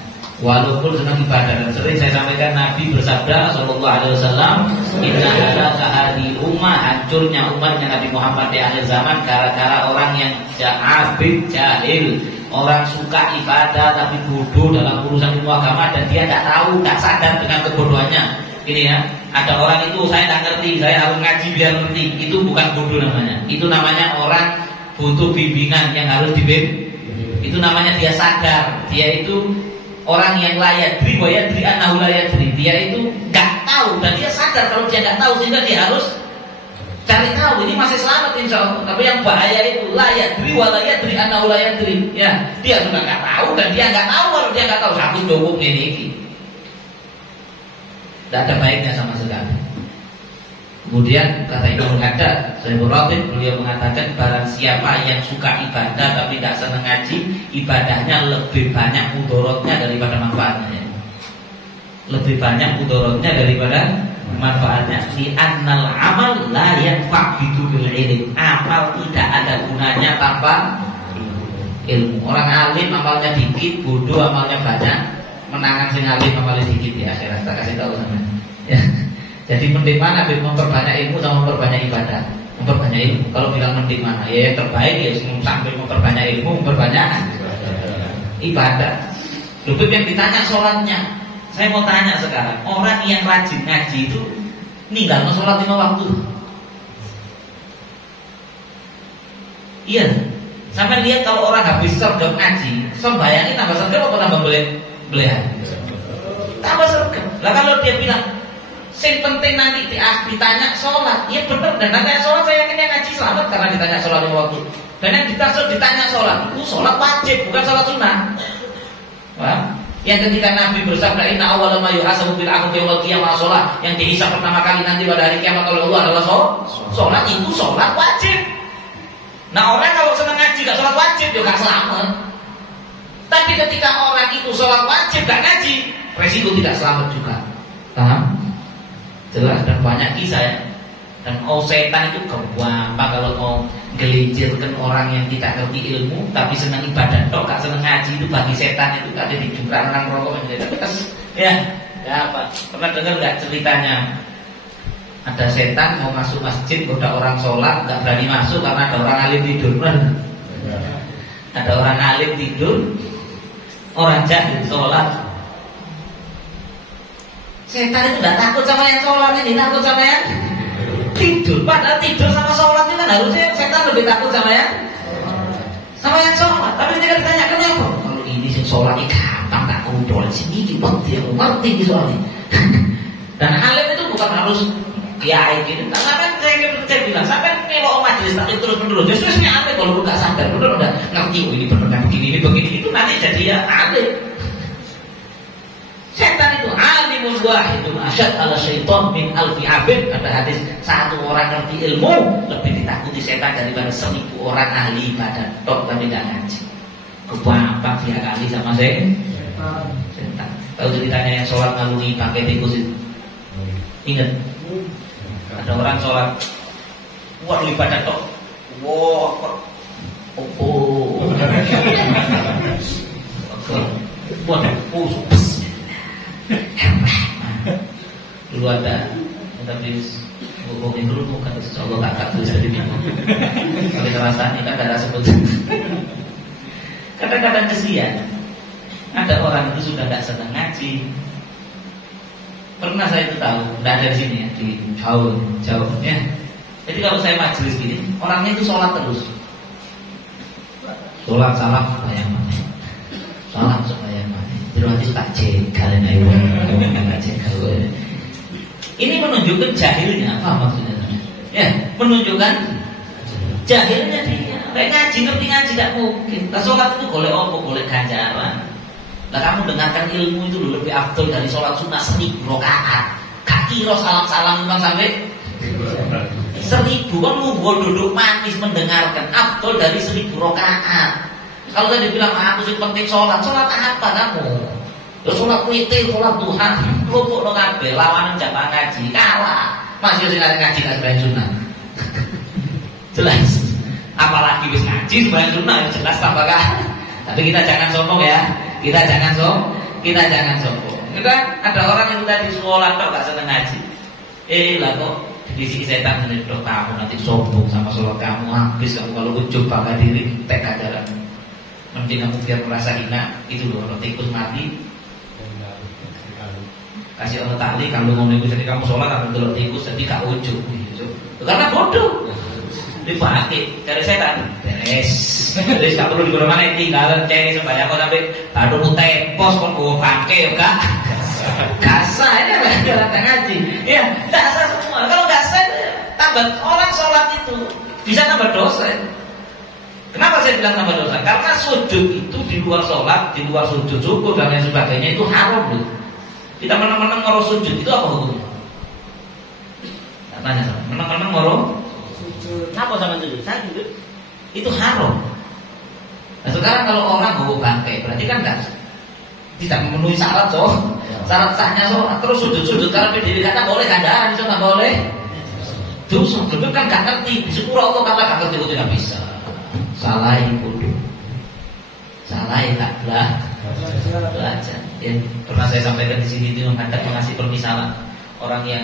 Dan sering saya sampaikan, Nabi bersabda sallallahu alaihi wasallam, inna halaka hadhihi ummah, hancurnya umatnya Nabi Muhammad di akhir zaman gara-gara orang yang abid jahil, orang suka ibadah tapi bodoh dalam urusan ilmu agama, dan dia tidak tahu, tidak sadar dengan kebodohannya. Ini ya, ada orang itu saya tidak ngerti, saya harus ngaji biar ngerti. Itu bukan bodoh namanya. Itu namanya orang butuh bimbingan yang harus dibimbing. Itu namanya dia sadar, dia itu orang yang layadri wa yadri annahu layadri. Dia itu nggak tahu dan dia sadar kalau dia nggak tahu, sehingga dia harus cari tahu. Ini masih selamat insya Allah. Tapi yang bahaya itu layadri wa layadri annahu layadri. Ya, dia sudah nggak tahu dan dia nggak tahu kalau dia nggak tahu. Satu cukup ini. Tidak ada baiknya sama sekali. Kemudian kata Imam Haddad, Syaikh Ratib, beliau mengatakan barang siapa yang suka ibadah tapi tidak senang ngaji, ibadahnya lebih banyak mudorotnya daripada manfaatnya. Lebih banyak mudorotnya daripada manfaatnya. Li annal amal la yanfa' bidunil ilm. Amal tidak ada gunanya tanpa ilmu. Orang alim amalnya dikit, bodoh amalnya banyak. Menangan sing alim amalnya dikit di akhirat. Tak kasih tahu sama. Ya. Jadi mending mana memperbanyak ilmu sama memperbanyak ibadah? Memperbanyak ilmu. Kalau bilang mending mana? Ya yang terbaik ya sambil memperbanyak ilmu, memperbanyak ibadah. Luput yang ditanya sholatnya. Saya mau tanya sekarang, orang yang rajin ngaji itu ninggal sholat 5 waktu? Iya. Sampai lihat kalau orang habis sergap ngaji, sembahyangnya tambah sergap atau tambah belehan? Tambah sergap. Lah kalau dia bilang yang penting nanti ditanya sholat, ya benar. Dan nanti sholat saya yakin yang ngaji selamat karena ditanya sholat 5 waktu. Dan yang ditanya sholat itu sholat wajib, bukan sholat sunnah. Paham? Yang ketika Nabi bersabda inna awwala ma yuhasabu bil 'abdi yaumil qiyamah sholat, yang dihisab pertama kali nanti pada hari kiamat oleh Allah adalah sholat. Itu sholat wajib. Nah orang kalau senang ngaji gak sholat wajib juga gak selamat. Tapi ketika orang itu sholat wajib gak ngaji, resiko tidak selamat juga. Paham? Jelas, dan banyak kisah ya. Dan setan itu gampang kalau mau gelincirkan orang yang tidak ngerti ilmu tapi senang ibadah tok, gak senang ngaji, itu bagi setan itu tadi di jumlah orang rokok ya apa? Pernah dengar nggak ceritanya? Ada setan mau masuk masjid, goda orang sholat, nggak berani masuk karena ada orang alim tidur. Ada orang alim tidur, orang jahil sholat. Setan itu nggak takut sama yang sholat, ini takut sama yang tidur. Padahal tidur sama sholat itu kan harusnya setan lebih takut sama yang sholat. Tapi ketika ditanya kenapa? Kalau ini sih sholat ini gampang, tak kudol sini ngerti di sholat. Dan alim itu bukan harus kiai gitu. Sampai saya bilang sampai kalau majelis taklim terus menerus, justru alim kalau nggak sadar, betul nggak ngerti ini benar begini itu nanti jadi ya alim. Setan itu alimul wahidun asyad ala syaitan min alfi abid. Ada hadis, satu orang ngerti ilmu lebih ditakuti setan daripada 1000 orang ahli ibadah tok tapi tidak ngaji. Kebapak dia kali sama setan. Kalau ceritanya yang sholat ngalungi pakai tikus itu, ingat ada orang sholat wah ibadah tok, wah dulu ada tapi hukum itu dulu kan Allah kakak tulis dari mana tapi rasanya kan ada sebut kadang-kadang kesian ada orang itu sudah tidak senang ngaji. Pernah saya itu tahu, tidak ada di sini ya, di jauh ya. Jadi kalau saya majelis gini, orangnya itu sholat terus. Sholat salam supaya mana? Sholat supaya mana? Berarti tak jegal nih, tak jegal. Ini menunjukkan jahilnya, apa maksudnya? Ya, menunjukkan jahilnya dia. Kayak ngaji, ngerti ngaji tidak mungkin. Nah, sholat itu boleh apa? Boleh ganjaran. Nah, kamu dengarkan ilmu itu lebih afdol dari sholat sunnah 1000 rakaat. Gak kira salam-salam memang sampai 1000 kan lu duduk manis mendengarkan afdol dari 1000 rakaat. Kalau tadi bilang aku sih penting sholat apa kamu? Sholat witir, sholat duha, lupuk lo kabeh lawanan jamaah ngaji kalah. Masih ngaji nggak sebagai sunnah. Jelas. Apalagi wis ngaji sebagai sunnah jelas tambah kan. Tapi kita jangan sombong ya. Kita jangan sombong. Kita ada orang yang tadi sholat kok gak seneng ngaji. Lah kok diisi setan menedok kamu nanti sombong sama sholat kamu habis kamu kalau ujub bangga diri tek ajaran. Mending kamu biar merasa hina itu loh kalau tikus mati. Kasih Allah tali kalau ngomong itu jadi kamu sholat kamu delok tikus jadi gak ujub. Karena bodoh. Dipakai dari setan. Beres. Jadi gak perlu digunakan tinggal cek sembahyang kok sampai baru tepos kon go pakai yo Kak. Gasa ini adalah ngaji. Ya, gasa semua. Kalau gasa tambah orang sholat itu bisa tambah dosa. Kenapa saya bilang tambah dosa? Karena sujud itu di luar sholat, di luar sujud syukur dan lain sebagainya itu haram loh. Kita menang-menang ngoro sujud itu apa hukumnya? Tanya sama, menang-menang ngoro sujud. Kenapa sama sujud? Saya sujud itu haram. Nah sekarang kalau orang bawa bangkai, berarti kan tidak memenuhi syarat syarat sahnya sholat. Terus sujud karena berdiri kata boleh kandaan, itu nggak boleh. Dosa, lebih kan gak ngerti. Syukur Allah kata gak ngerti itu tidak bisa. Salah itu, salah tak belajar. Ya, pernah saya sampaikan di sini itu menghadap mengasih permisalan orang yang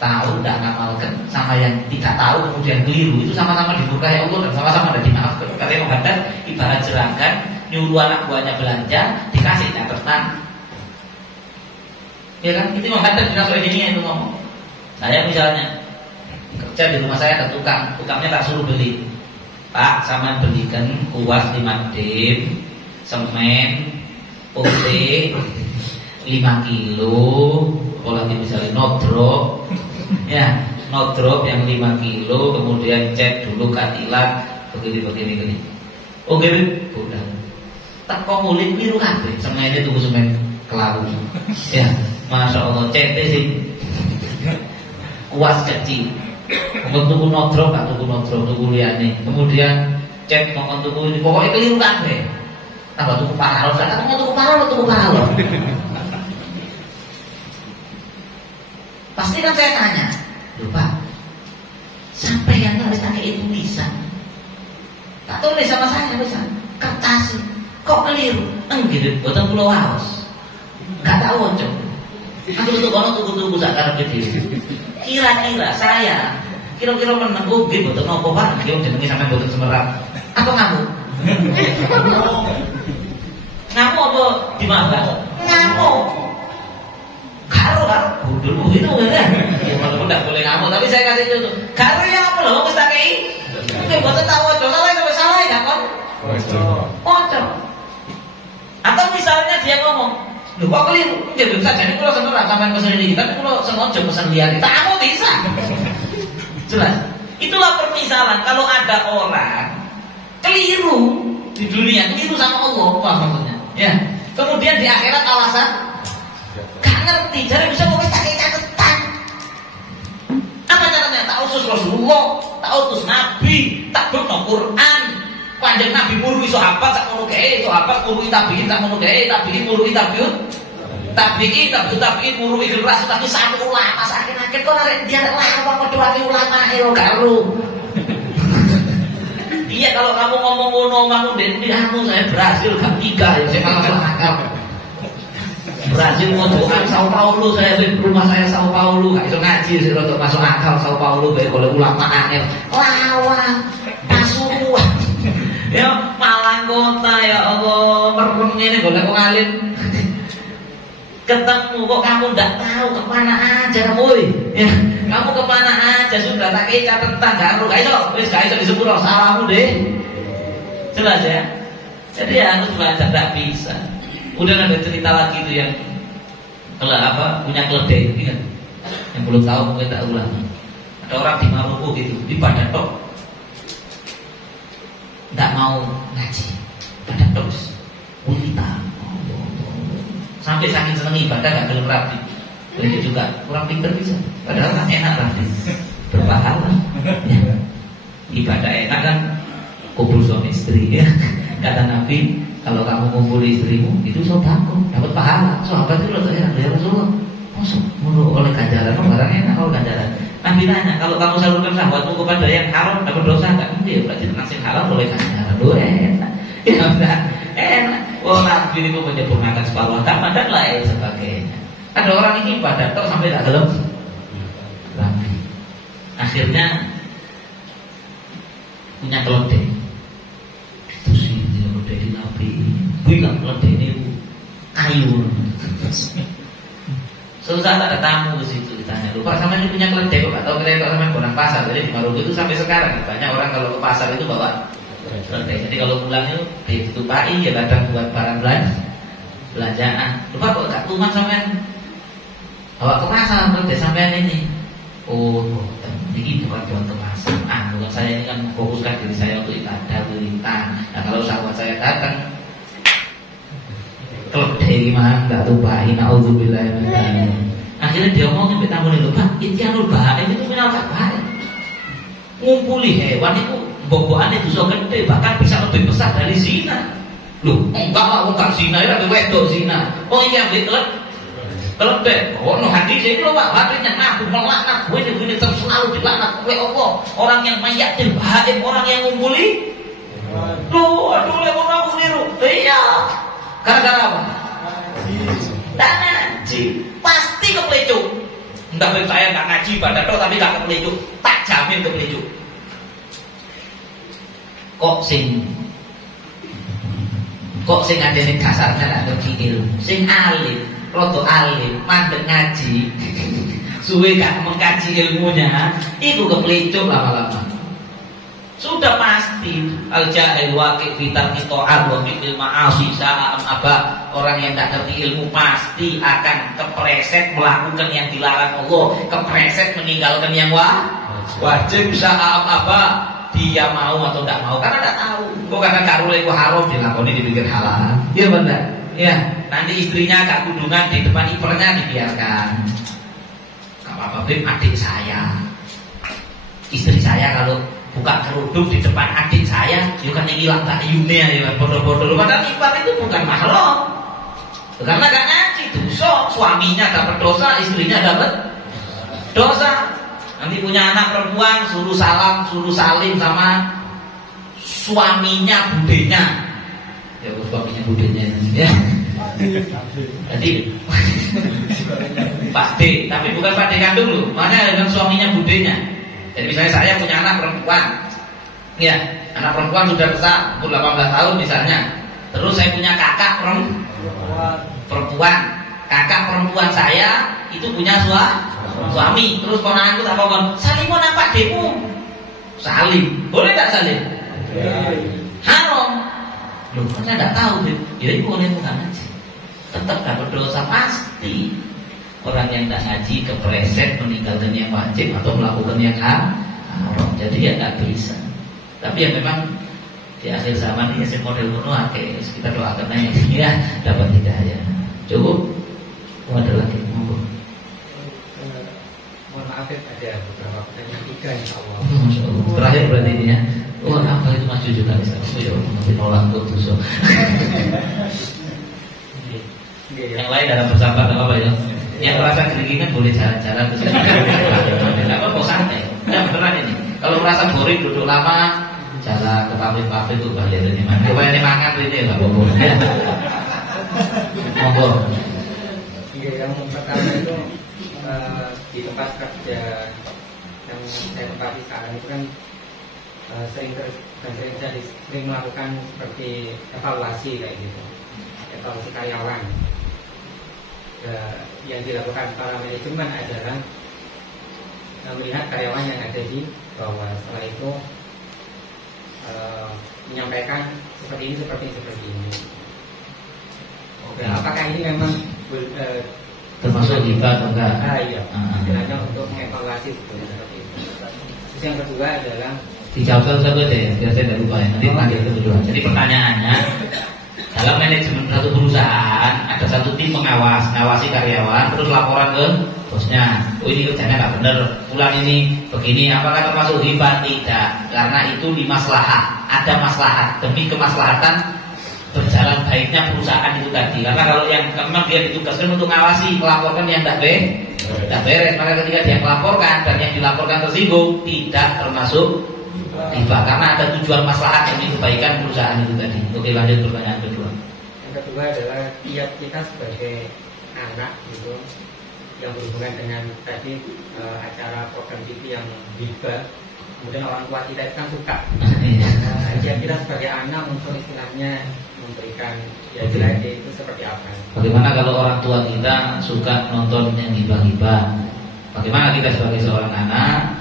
tahu tidak ngamalkan sama yang tidak tahu kemudian keliru itu sama-sama diberkahi Allah dan sama-sama ada dimaafkan. Karena menghadap ibarat jerakan nyuruh anak buahnya belanja dikasih catatan. Ya kan? Itu menghadap dengan soal ini itu ngomong. Saya misalnya kerja di rumah saya ada tukangnya tak suruh beli. Pak, sama belikan kuas 5 dim, semen, putih 5 kilo, kalau lagi misalnya nodrop, ya nodrop yang 5 kilo, kemudian cek dulu katilan, begini. Oke, udah. Tak kok ngulik biru kabeh, semennya tunggu semen kelabu. Ya, masya Allah, cete sih, kuas kecil. Mungkin tuku nodrop, gak tuku nodrop, tuku liane. Kemudian cek mongkon tuku ini, pokoknya keliru kabeh. Tambah tuku paralon, saya tuku paralon. Pasti kan saya tanya, lupa. Sampai yang harus pakai tulisan. Tak tulis sama saya tulisan, kertas. Kok keliru? Enggak, boten kula waos. Gak tahu oncom. Aku tuku sakar gede. Kira-kira saya kira-kira menang nggih boten napa Pak, nggih jenenge sampean boten semerap. Apa ngamuk? Ngamuk apa dimakan? Ngamuk. Karo bodol itu kan. Ya walaupun enggak boleh ngamuk, tapi saya kasih contoh. Karo ya apa lho wis tak kei. Nek boten tak waca salah ya kon. Waca. Atau misalnya dia ngomong, lho kok keliru? Ya bisa jadi kalau semerap sampean pesen iki, tapi kalau sengaja pesen liane, tak mau bisa. Jelas. Itulah permisalan kalau ada orang keliru di dunia, keliru sama Allah, apa maksudnya? Ya. Kemudian di akhirat alasan gak ngerti, jadi bisa kok pakai catatan. Apa caranya? Tak utus Rasulullah, tak utus Nabi, tak beno Quran. Panjang Nabi murui sahabat sak ngono kae, sahabat murui tabiin sak ngono kae, tabiin murui tabiun. Tabiin murui generasi tapi satu ulama saking-saking kok arek dia lawang keduake ulama yo karo. Iya kalau kamu ngomong ngono kamu anu saya berhasil gak 3 ya saya malah akal. Berhasil ngomongan Sao Paulo saya di rumah saya Sao Paulo gak iso ngaji sih untuk masuk akal Sao Paulo bae golek ulama aneh. Lawang Pasuruan. Ya Malang Kota ya Allah merem ngene golek wong alim. Ketemu kok kamu ndak tahu kemana aja woi. Ya, kamu kemana aja sudah sudah tak kei catatan gak iso, wis gak iso disepuro salahmu deh. Jelas ya. Jadi harus belajar, tidak bisa. Udah ada cerita lagi itu yang punya keledai, ingat? Yang belum tahu mungkin tak ulang. Ada orang di Maroko gitu, di Badan tok, tidak mau ngaji, Badan tok, wanita, sampai saking seneng ibadah gak gelem rapi. Itu juga kurang pinter bisa. Padahal kan enak rapi, berpahala. Ya. Ibadah enak kan, kumpul suami istri ya. Kata Nabi, kalau kamu kumpul istrimu itu sedekah, dapat pahala. Sahabat itu loh ya Rasulullah, masuk mulu oleh ganjaran, barang enak kalau ganjaran. Nabi tanya, kalau kamu salurkan sahabatmu kepada yang haram dapat dosa enggak? Dia berarti nasi halal boleh ganjaran. Lu enak, ya udah enak. Oh Nabi itu menyempurnakan separuh agama dan lain sebagainya. Ada orang ini ibadah tok sampai tak gelem rapi. Akhirnya punya keledai. Terus ini keledai di Nabi. Bilang keledai ini kayu. Susah ada tamu ke situ ditanya, lupa sama ini punya keledai kok? Atau keledai kok sama orang pasar? Jadi di Maroko itu sampai sekarang banyak orang kalau ke pasar itu bawa keledai. Jadi kalau pulang itu ditupai ya kadang buat barang belanjaan. Lupa kok gak tuman sampean bawa ke pasar keledai sampean ini. Oh, ini bukan buat kemasan. Bukan saya ini kan fokuskan diri saya untuk ibadah wiritan. Nah kalau sahabat saya datang keledai gimana tak tupai, naudzubillah. Akhirnya dia ngomong sampai tamu ini, Pak, ityanul bahaim itu minal kabair. Ngumpuli hewan itu boboan itu so gede, bahkan bisa lebih besar dari zina. Loh, enggak lah, bukan zina, itu ada wedok zina. Oh iya, keledai. Oh no hadis ini loh Pak, hadisnya aku melaknat, ini terus selalu dilaknat oleh Allah. Orang yang mayatil bahaim, orang yang ngumpuli. Loh, aduh lemon aku niru. Iya. Gara-gara apa? Tak ngaji, pasti keplecuk. Entah saya nggak ngaji pada toh tapi nggak keplecuk, tak jamin keplecuk. Kok sing ada yang kasarnya nggak ngerti ilmu, sing alim, roto alim, mandek ngaji, suwe gak mengkaji ilmunya, itu keplecuk lama-lama. Sudah pasti al-jahil waqi' fi tarki ta'at wa fi'il ma'asi sa'am aba. Orang yang tak ngerti ilmu pasti akan kepreset melakukan yang dilarang Allah, kepreset meninggalkan yang wajib sa'am aba. Dia mau atau tidak mau karena tidak tahu. Kok karena karule ku haram dilakoni dipikir halal. Iya benar. Ya, nanti istrinya agak kudungan di depan ipernya dibiarkan. Enggak apa-apa, adik saya. Istri saya kalau buka kerudung di depan adik saya, juga hilang tak iunya ya bodoh-bodoh. Padahal ipar itu bukan makhluk. Karena gak ngaji dosa, suaminya dapat dosa, istrinya dapat dosa. Nanti punya anak perempuan suruh salam, suruh salim sama suaminya budenya. Ya suaminya budenya ya. Jadi Pak D, tapi bukan Pak D kandung loh. Mana dengan suaminya budenya. Jadi misalnya saya punya anak perempuan, ya anak perempuan sudah besar, umur 18 tahun misalnya. Terus saya punya kakak perempuan, kakak perempuan saya itu punya suami. Terus ponakanku tak ngomong, salim mau nampak demu, salim, boleh tak salim? Haram. Loh, saya tidak tahu, ya itu boleh bukan ngaji, tetap dapat dosa pasti. Orang yang tidak ngaji kepreset meninggalkan yang wajib atau melakukan yang haram. Jadi ya tidak bisa. Tapi ya memang di akhir zaman ini si model kuno akeh, kita doakan aja ya dapat hidayah. Cukup. Ada lagi mohon maaf ada beberapa pertanyaan juga insyaallah. Terakhir berarti ini ya. Oh apa itu maju juga bisa. Ya Allah nolak putus. Yang lain dalam bersabar apa ya? Yang merasa keringinan boleh jalan-jalan ke sini. Tidak apa-apa santai. Tidak beneran ini. Kalau merasa boring duduk lama, jalan ke pabrik-pabrik itu balik ini mana? Coba ini makan ini nggak apa-apa. Monggo. Yang pertama itu di tempat kerja yang saya tempati sekarang itu kan sering melakukan seperti evaluasi kayak gitu, evaluasi karyawan. Yang dilakukan para manajemen adalah melihat karyawan yang ada di bawah. Setelah itu menyampaikan seperti ini. Apakah ini memang termasuk hibah atau enggak? Iya. Hanya untuk mengevaluasi seperti itu. Terus yang kedua adalah dijawab satu-satu aja ya, biar saya tidak lupa ya. Nanti panggil kedua. Jadi pertanyaannya, dalam manajemen satu perusahaan ada satu tim pengawas, ngawasi karyawan, terus laporan ke bosnya. Oh ini kerjanya nggak benar, pulang ini begini. Apakah termasuk hibah? Tidak, karena itu di maslahat. Ada maslahat demi kemaslahatan berjalan baiknya perusahaan itu tadi. Karena kalau yang memang dia ditugaskan untuk ngawasi, melaporkan yang tidak beres, maka ketika dia melaporkan dan yang dilaporkan tersinggung, tidak termasuk hibah, karena ada tujuan maslahat demi kebaikan perusahaan itu tadi. Oke, lanjut pertanyaan kedua. Yang kedua adalah tiap kita sebagai anak gitu yang berhubungan dengan tadi acara program TV yang hibah, kemudian orang tua kita itu kan suka. Tiap kita sebagai anak untuk istilahnya memberikan itu seperti apa? Bagaimana kalau orang tua kita suka nonton yang hibah-hibah? Bagaimana kita sebagai seorang anak?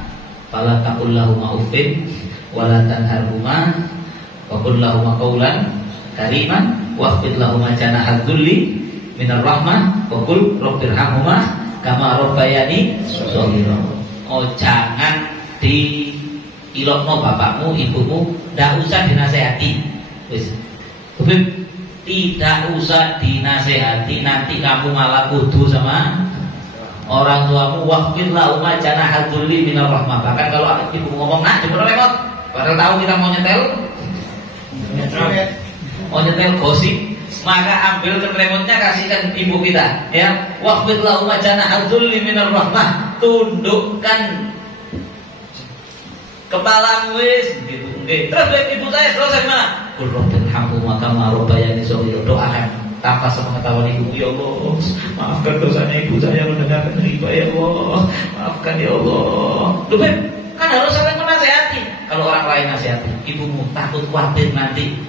Fala taqul lahuma uffin wala tanharhuma wa qul lahuma qawlan kariman waqfid lahuma janaha dzulli minar rahmah wa qul rabbirhamhuma kama rabbayani shaghira. Oh, jangan diilokno bapakmu, ibumu, ndak usah dinasehati. Wis. Tidak usah dinasehati, nanti kamu malah kudu sama orang tuamu. Waqfid lahuma janaha dzulli minar rahmah. Bahkan kalau ibu ngomong jemput remote, padahal tahu kita mau nyetel gosip, maka ambil remote-nya kasihkan ibu kita, ya. Waqfid lahuma janaha dzulli minar rahmah. Tundukkan kepala wis gitu. Nggih. Terus ibu saya selesai mana? Qul rabbirhamhuma kama rabbayani shaghira. Doakan tanpa sepengetahuan ibu. Ya Allah, maafkan dosanya ibu saya mendengarkan riba, ya Allah. Maafkan ya Allah. Loh, kan harus saling menasihati. Kalau orang lain nasihati, ibumu takut khawatir nanti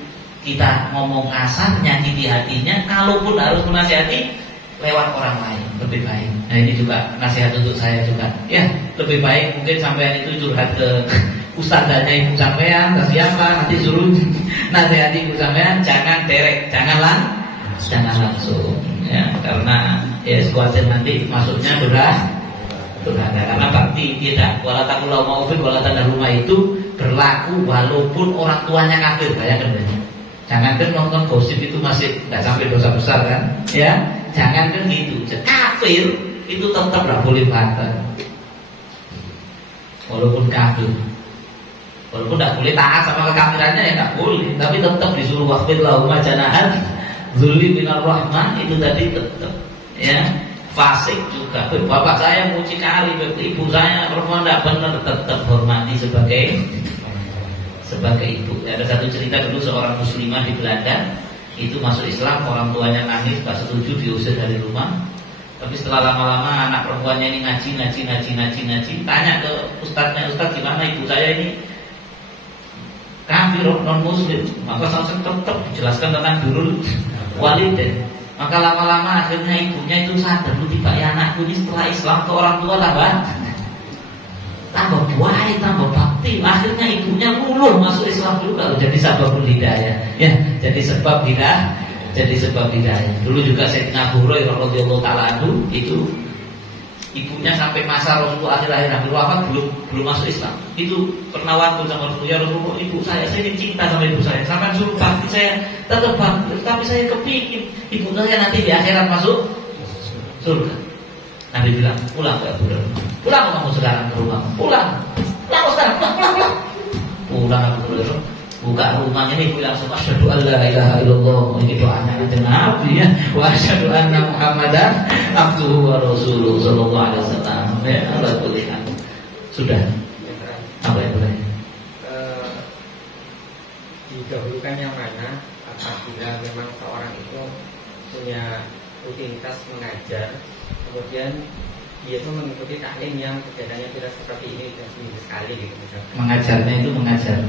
kita ngomong kasar nyakiti hatinya. Kalaupun harus menasihati lewat orang lain, lebih baik. Nah, ini juga nasihat untuk saya juga. Ya, lebih baik mungkin sampean itu curhat ke ustadzanya ibu sampean, atau siapa, nanti suruh nasihati ibu sampean, jangan direct, jangan langsung. Ya, karena ya khawatir nanti masuknya durhaka. Karena bakti tidak, wala taqul lahuma uffin wala tanharhuma itu berlaku walaupun orang tuanya kafir. Bayangkan banyak. Jangankan nonton gosip itu masih tidak sampai dosa besar kan? Ya, jangankan gitu. Kafir itu tetap tidak boleh batal. Walaupun kafir, walaupun tidak boleh taat sama kekafirannya ya tidak boleh. Tapi tetap disuruh waqfid lahuma janaha dzulli minar rahmah itu tadi tetap. Ya, fasik juga. Bapak saya mucikari, ibu saya perempuan tidak benar, tetap hormati sebagai ibu. Ada satu cerita dulu seorang muslimah di Belanda itu masuk Islam, orang tuanya nangis, gak setuju, diusir dari rumah. Tapi setelah lama-lama anak perempuannya ini ngaji, tanya ke ustadznya, ustadz gimana ibu saya ini kafir non muslim? Maka langsung tetap dijelaskan tentang birrul walidain. Maka lama-lama akhirnya ibunya itu sadar, tiba ya anakku ini setelah Islam ke orang tua tambah baik, tambah bakti. Akhirnya ibunya luluh masuk Islam juga, jadi sebab hidayah. Ya, jadi sebab hidayah. Dulu juga Sayyidina Abu Hurairah radhiyallahu taala anhu itu ibunya sampai masa Rasulullah akhir-akhir hampir wafat belum masuk Islam. Itu pernah waktu sama Rasulullah, Rasulullah, ibu saya ini cinta sama ibu saya, sampai suruh bakti saya tetap bakti, tapi saya kepingin ibu saya nanti di akhirat masuk surga. Nabi bilang, pulang ke Abu Hurairah. Pulang kamu sekarang ke rumah. Pulang sekarang, pulang Abu Hurairah. Buka rumahnya ini bilang asyhadu an la ilaha illallah. Ini doanya nanti Nabi ya. Wa asyhadu anna Muhammadan abduhu wa rasuluhu sallallahu alaihi wasallam. Ya, alhamdulillah. Sudah. Apa yang boleh? Didahulukan yang mana apabila memang seorang itu punya rutinitas mengajar, kemudian dia itu mengikuti taklim yang kegiatannya tidak seperti ini dan seminggu sekali gitu misalkan. Mengajarnya itu mengajar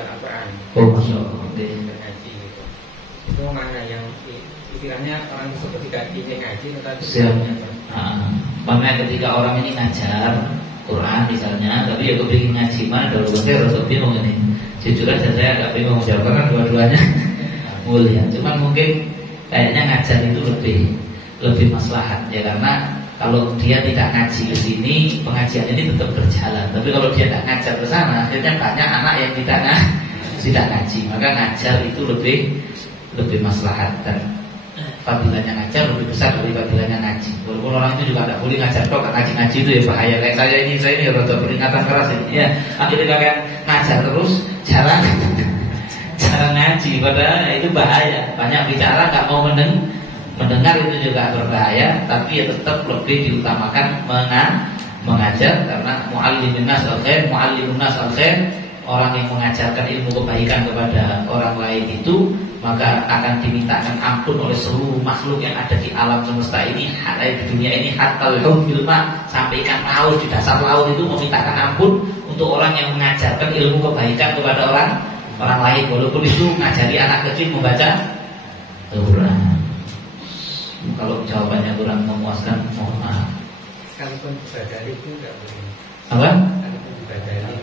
Al-Quran. Oh, masya Allah. Ngaji gitu. Itu mana yang istilahnya orang tersebut tidak ingin ngaji tetapi siap. Makanya ketika orang ini ngajar, Quran misalnya, tapi ya kepingin ngaji mana dulu, saya rasa bingung ini. Jujur aja saya agak bingung jawab karena dua-duanya mulia. Cuman mungkin kayaknya ngajar itu lebih maslahat ya, karena kalau dia tidak ngaji ke sini, pengajian ini tetap berjalan. Tapi kalau dia tidak ngajar ke sana, akhirnya banyak anak yang tidak ngaji. Maka ngajar itu lebih maslahat, dan fadilahnya ngajar lebih besar dari fadilahnya ngaji. Walaupun orang itu juga tidak boleh ngajar kok, ngaji itu ya bahaya. Kayak saya ini rada peringatan keras ini. Ya, akhirnya kalian ngajar terus jarang ngaji, padahal itu bahaya. Banyak bicara nggak mau mendengar itu juga berbahaya. Tapi ya tetap lebih diutamakan mengajar, karena muallimun nas al-khair, orang yang mengajarkan ilmu kebaikan kepada orang lain itu maka akan dimintakan ampun oleh seluruh makhluk yang ada di alam semesta ini, di dunia ini, hatta al-hawfil ma, sampai ikan laut di dasar laut itu memintakan ampun untuk orang yang mengajarkan ilmu kebaikan kepada orang lain, walaupun itu ngajari anak kecil membaca Quran. Kalau jawabannya kurang memuaskan, mohon maaf. Kalaupun dibadali itu enggak boleh. Apa? Kalaupun dibadali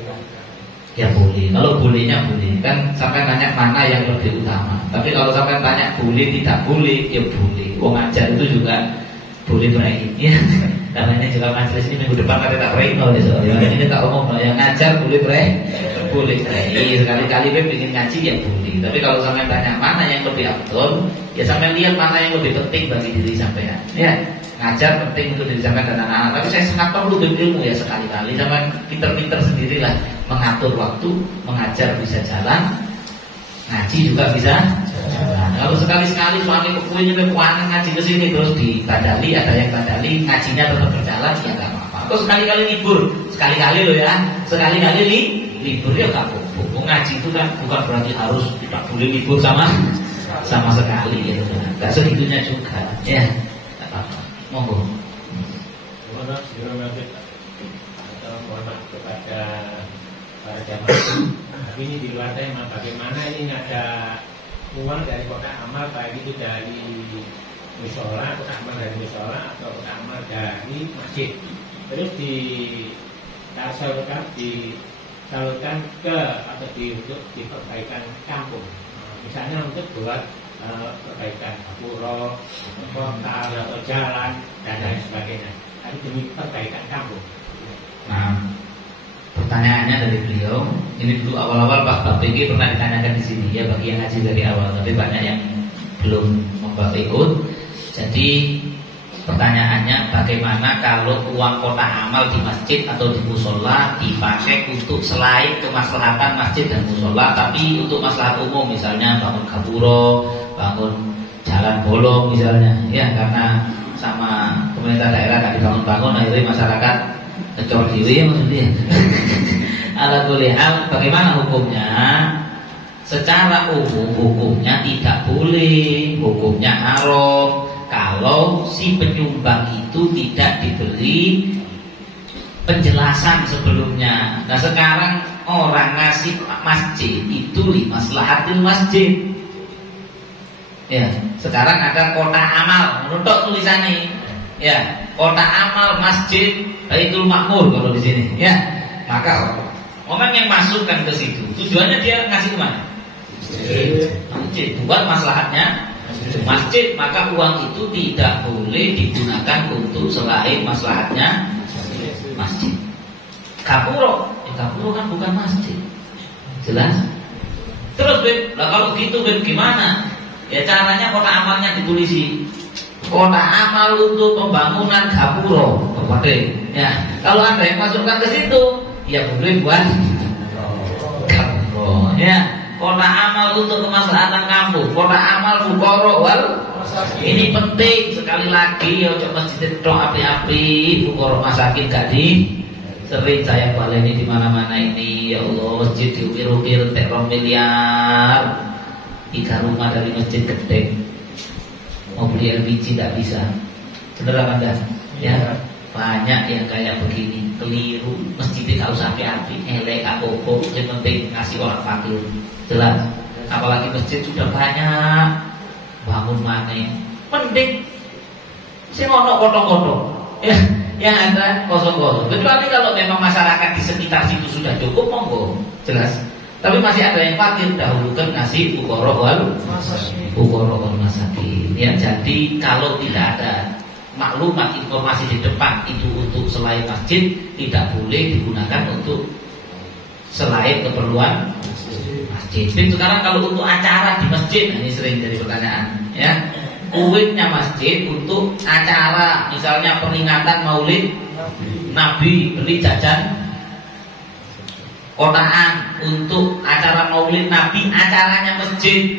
ya boleh, kalau bolehnya boleh. Kan sampai tanya mana yang lebih utama. Tapi kalau sampai tanya boleh tidak boleh, ya boleh. Wong ngajar itu juga boleh berai. Ya. Karena ini juga majelis ini minggu depan kita tak berai soalnya. Ini kita omong yang ngajar boleh berai, boleh berai. Sekali-kali bikin ngaji ya boleh. Tapi kalau sampai tanya mana yang lebih afdol, ya sampai lihat mana yang lebih penting bagi diri sampean. Ya. Ngajar penting untuk diri sampean dan anak-anak. Tapi saya sangat perlu ilmu ya sekali-kali. Sampai pinter-pinter sendirilah mengatur waktu, mengajar bisa jalan, ngaji juga bisa jalan. Kalau sekali-sekali suami kepunya ngaji ke sini terus ditadali, ada yang tadali, ngajinya tetap berjalan, ya nggak apa-apa. Atau sekali-kali libur, sekali-kali loh ya, sekali-kali libur ya nggak apa-apa. Ngaji itu kan bukan berarti harus tidak boleh libur sama sekali gitu. Nggak segitunya juga, ya. Monggo. Mohon maaf kepada para jamaah. Tapi ini di luar tema, bagaimana ini ada uang dari kotak amal, baik itu dari mushola, kotak amal dari mushola atau kotak amal dari masjid. Terus disalurkan ke atau untuk diperbaikan kampung. Misalnya untuk buat perbaikan pura, kota atau jalan dan lain sebagainya. Tapi demi perbaikan kampung. Nah, pertanyaannya dari beliau, ini dulu awal-awal Pak PG pernah ditanyakan di sini ya bagi yang ngaji dari awal, tapi banyak yang belum membawa ikut. Jadi pertanyaannya bagaimana kalau uang kotak amal di masjid atau di musola dipakai untuk selain kemaslahatan masjid dan musola, tapi untuk maslahat umum, misalnya bangun gapuro, bangun jalan bolong misalnya, ya karena sama pemerintah daerah nggak dibangun-bangun, akhirnya masyarakat ngecor diri maksudnya. Ala kulli hal, bagaimana hukumnya? Secara umum hukumnya tidak boleh, hukumnya haram kalau si penyumbang itu tidak diberi penjelasan sebelumnya. Nah sekarang orang ngasih masjid itu li maslahatil masjid. Ya, sekarang ada kotak amal, menurut tulisannya. Ya, kotak amal masjid Baitul Makmur kalau di sini. Ya, maka orang yang masukkan ke situ tujuannya dia ngasih kemana? Masjid. Bukan maslahatnya masjid, maka uang itu tidak boleh digunakan untuk selain maslahatnya masjid. Gapuro, gapuro kan bukan masjid, jelas. Terus Beb, lah kalau gitu Beb gimana? Ya caranya kotak amalnya ditulisi kotak amal untuk pembangunan gapuro, ya. Kalau Anda yang masukkan ke situ, ya boleh buat gapuro, ya. Kotak amal untuk kemaslahatan kampung, kotak amal fukoro wal. Ini penting sekali lagi ya, coba masjid tok api-api, fukoro masakin gak di. Sering saya baleni di mana-mana ini, ya Allah, masjid diukir-ukir 3 miliar. 3 rumah dari masjid gede. Mau beli LPG tidak bisa. Bener apa enggak? Ya. Banyak yang kayak begini, keliru. Masjidnya gak usah api-api, elek apa-apa, yang penting ngasih orang fakir. Jelas. Apalagi masjid sudah banyak, bangun mana? Mending sing ono kotok-kotok. yang ada kosong-kosong. Kecuali kalau memang masyarakat di sekitar situ sudah cukup, monggo, jelas. Tapi masih ada yang fakir, dahulukan ngasih fuqara wal masakin. Ya, jadi kalau tidak ada maklumat informasi di depan itu untuk selain masjid, tidak boleh digunakan untuk selain keperluan masjid. Jadi sekarang kalau untuk acara di masjid, ini sering jadi pertanyaan, ya. Uangnya masjid untuk acara, misalnya peringatan Maulid Nabi, beli jajan kotaan untuk acara Maulid Nabi, acaranya masjid.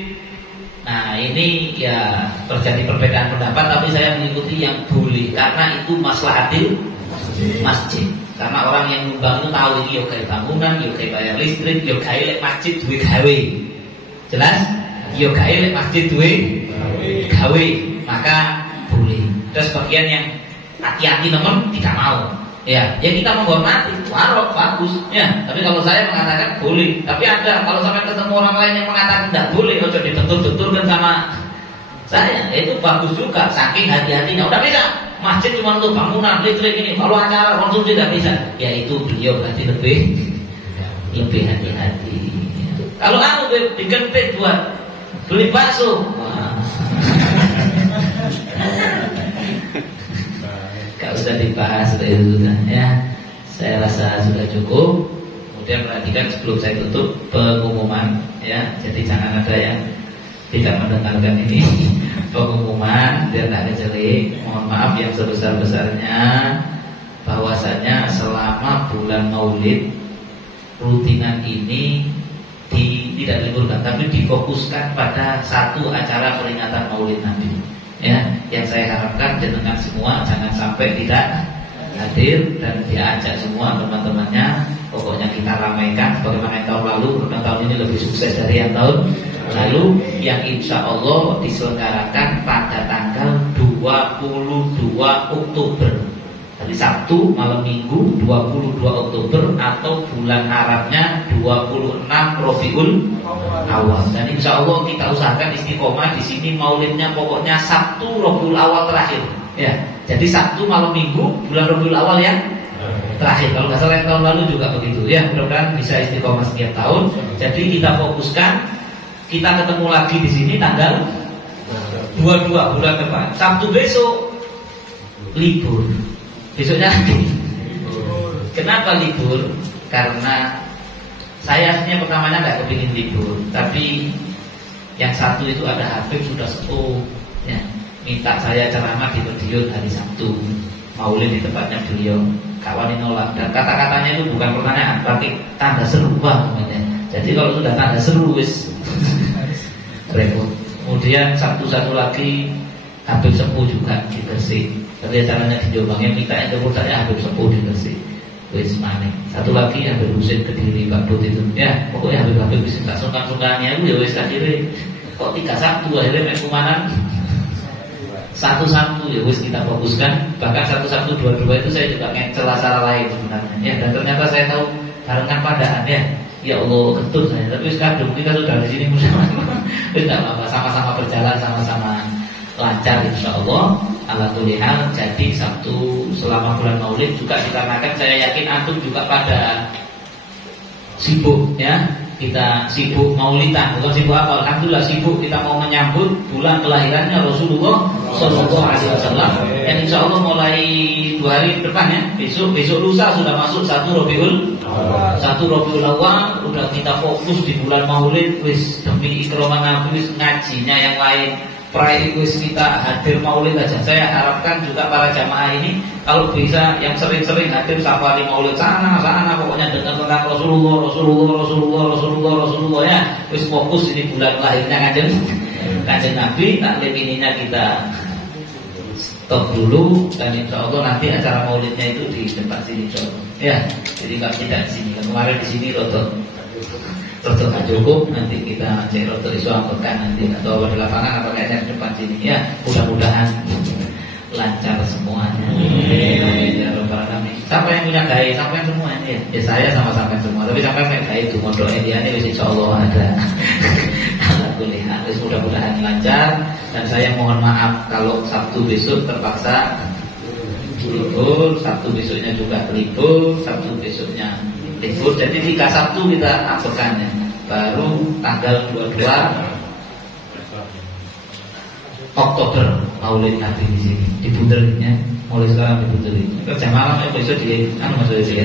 Nah ini ya terjadi perbedaan pendapat, tapi saya mengikuti yang boleh karena itu maslahatil masjid. Karena orang yang nyumbang itu tahu ini yo kayak bangunan, yo kayak bayar listrik, yo kayak masjid duwe gawe. Jelas? Yo kayak masjid duwe gawe, maka boleh. Terus bagian yang hati-hati teman tidak mau. Ya kita menghormati, warok bagus. Ya, tapi kalau saya mengatakan boleh. Tapi ada kalau sampai ketemu orang lain yang mengatakan tidak boleh, ojo dibentur-benturkan sama saya. Itu bagus juga, saking hati-hatinya. Udah bisa, masjid cuma untuk bangunan, listrik ini. Kalau acara konsumsi tidak bisa. Ya itu beliau berarti lebih hati-hati. Kalau aku digentik buat beli bakso, gak usah dibahas itu sudah, ya. Saya rasa sudah cukup. Kemudian perhatikan sebelum saya tutup pengumuman, ya. Jadi jangan ada yang tidak mendengarkan ini. Pengumuman biar tak kejelik. Mohon maaf yang sebesar-besarnya, bahwasanya selama bulan Maulid rutinan ini tidak diliburkan, tapi difokuskan pada satu acara peringatan Maulid Nabi. Ya, yang saya harapkan jenengan semua jangan sampai tidak hadir dan diajak semua teman-temannya. Pokoknya kita ramaikan bagaimana tahun lalu, karena tahun ini lebih sukses dari yang tahun lalu, yang insya Allah diselenggarakan pada tanggal 22 Oktober. Jadi Sabtu malam Minggu 22 Oktober atau bulan Arabnya 26 Rabiul Awal. Dan insya Allah kita usahakan istiqomah di sini maulidnya pokoknya Sabtu Rabiul Awal terakhir. Ya, jadi Sabtu malam Minggu bulan Rabiul Awal yang terakhir. Kalau nggak salah yang tahun lalu juga begitu. Ya, mudah-mudahan bisa istiqomah setiap tahun. Jadi kita fokuskan, kita ketemu lagi di sini tanggal 22 bulan depan. Sabtu besok libur. Besoknya lagi. Kenapa libur? Karena saya aslinya pertamanya nggak kepingin libur, tapi yang satu itu ada Habib sudah sepuh, ya, minta saya ceramah di Madiun hari Sabtu, Maulid di tempatnya beliau. Kawan nolak dan kata-katanya itu bukan pertanyaan, tapi tanda seru namanya. Jadi kalau sudah tanda seru wis repot. Kemudian satu lagi Habib sepuh juga di Gresik. Tapi caranya di Jombangnya minta yang kemudiannya Habib sepuh di Gresik. Wis maning. Satu lagi Habib Husin Kediri Pak Bud itu. Ya, pokoknya Habib bisa tak sungkan-sungkannya itu ya wis kadire. Kok 3 Sabtu akhirnya main kumanan. 1 Sabtu ya wis kita fokuskan. Bahkan 1 Sabtu 22 itu saya juga ngecel acara lain sebenarnya. Ya, dan ternyata saya tahu barengan padaan ya. Ya Allah ketut saya. Tapi sekarang kita sudah di sini bersama. Wis enggak apa-apa, sama-sama berjalan, sama-sama lancar insyaallah. Ala kulli hal, jadi Sabtu selama bulan Maulid juga dikarenakan saya yakin antum juga pada sibuk ya. Kita sibuk Maulidan, bukan sibuk apa? Alhamdulillah sibuk kita mau menyambut bulan kelahirannya Rasulullah Sallallahu Alaihi Wasallam. Dan insya Allah mulai 2 hari depan ya, besok lusa sudah masuk 1 Rabiul Awal, udah kita fokus di bulan Maulid, wis demi ikraman Nabi, wis ngajinya yang lain. Wis kita hadir Maulid aja. Saya harapkan juga para jamaah ini kalau bisa yang sering-sering hadir safari Maulid sana pokoknya dengar tentang Rasulullah ya. Wis fokus ini bulan lahirnya Kanjeng Nabi, taklim ininya kita stop dulu dan insya Allah nanti acara Maulidnya itu di tempat sini insyaallah. Ya, jadi kalau tidak di sini, kemarin di sini rotok nggak cukup, nanti kita cek rotor isu angkutkan nanti atau di lapangan apa kayaknya di depan sini ya. Mudah-mudahan lancar semuanya. Ya Rabbal Alamin. Siapa yang punya gaya, sampai semua ini ya saya sama sampai semua. Tapi sampai punya gaya itu mondok dia ini insya Allah ada. Alhamdulillah. Mudah-mudahan lancar dan saya mohon maaf kalau Sabtu besok terpaksa libur, Sabtu besoknya juga libur, Sabtu besoknya libur. Jadi 3 Sabtu kita aturkan ya. Baru tanggal 22 Oktober Maulid Nabi di sini diputernya. Mulai sekarang diputerin. Kerja malam ya besok di maksudnya sih.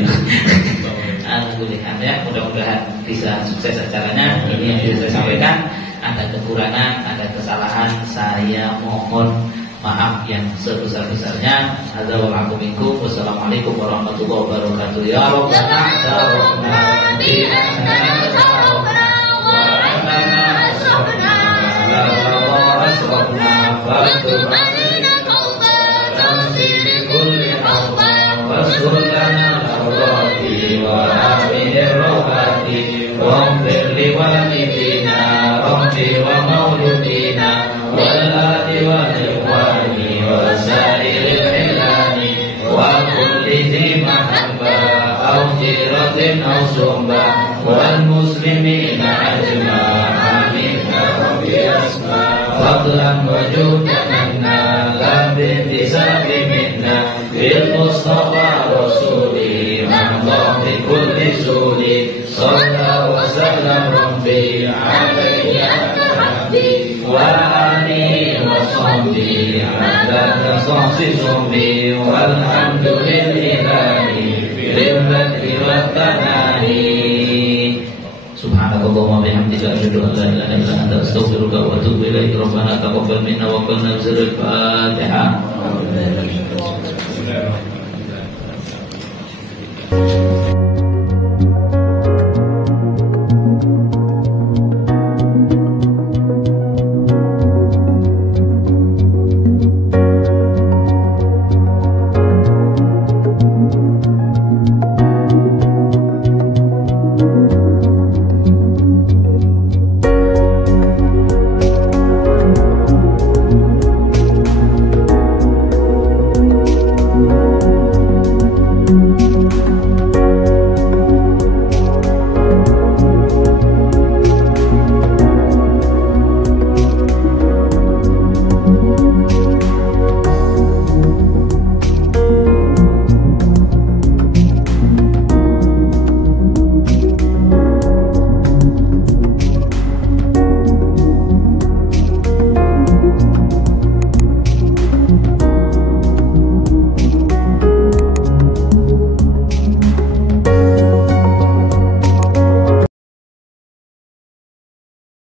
Alhamdulillah ya, mudah-mudahan bisa sukses acaranya. Ini yang bisa saya sampaikan. Ada kekurangan, ada kesalahan, saya mohon maaf yang sebesar-besarnya. Wassalamualaikum warahmatullahi wabarakatuh. Ya Rabbana والمسلمين أجمعين فضلا وجودا منا لا بانتساب منا بالمصطفى رسولي ممضى بكل سولي صلى وسلم ربي عليه يا ربي وآله وصحبه على تصاص صبي والحمد لله بالبدر والتناهي Subhanakallahumma bihamdika asyhadu an la ilaha illa anta astaghfiruka wa atubu ilaik. Rabbana taqabbal minna wa qul nazil al-Fatihah.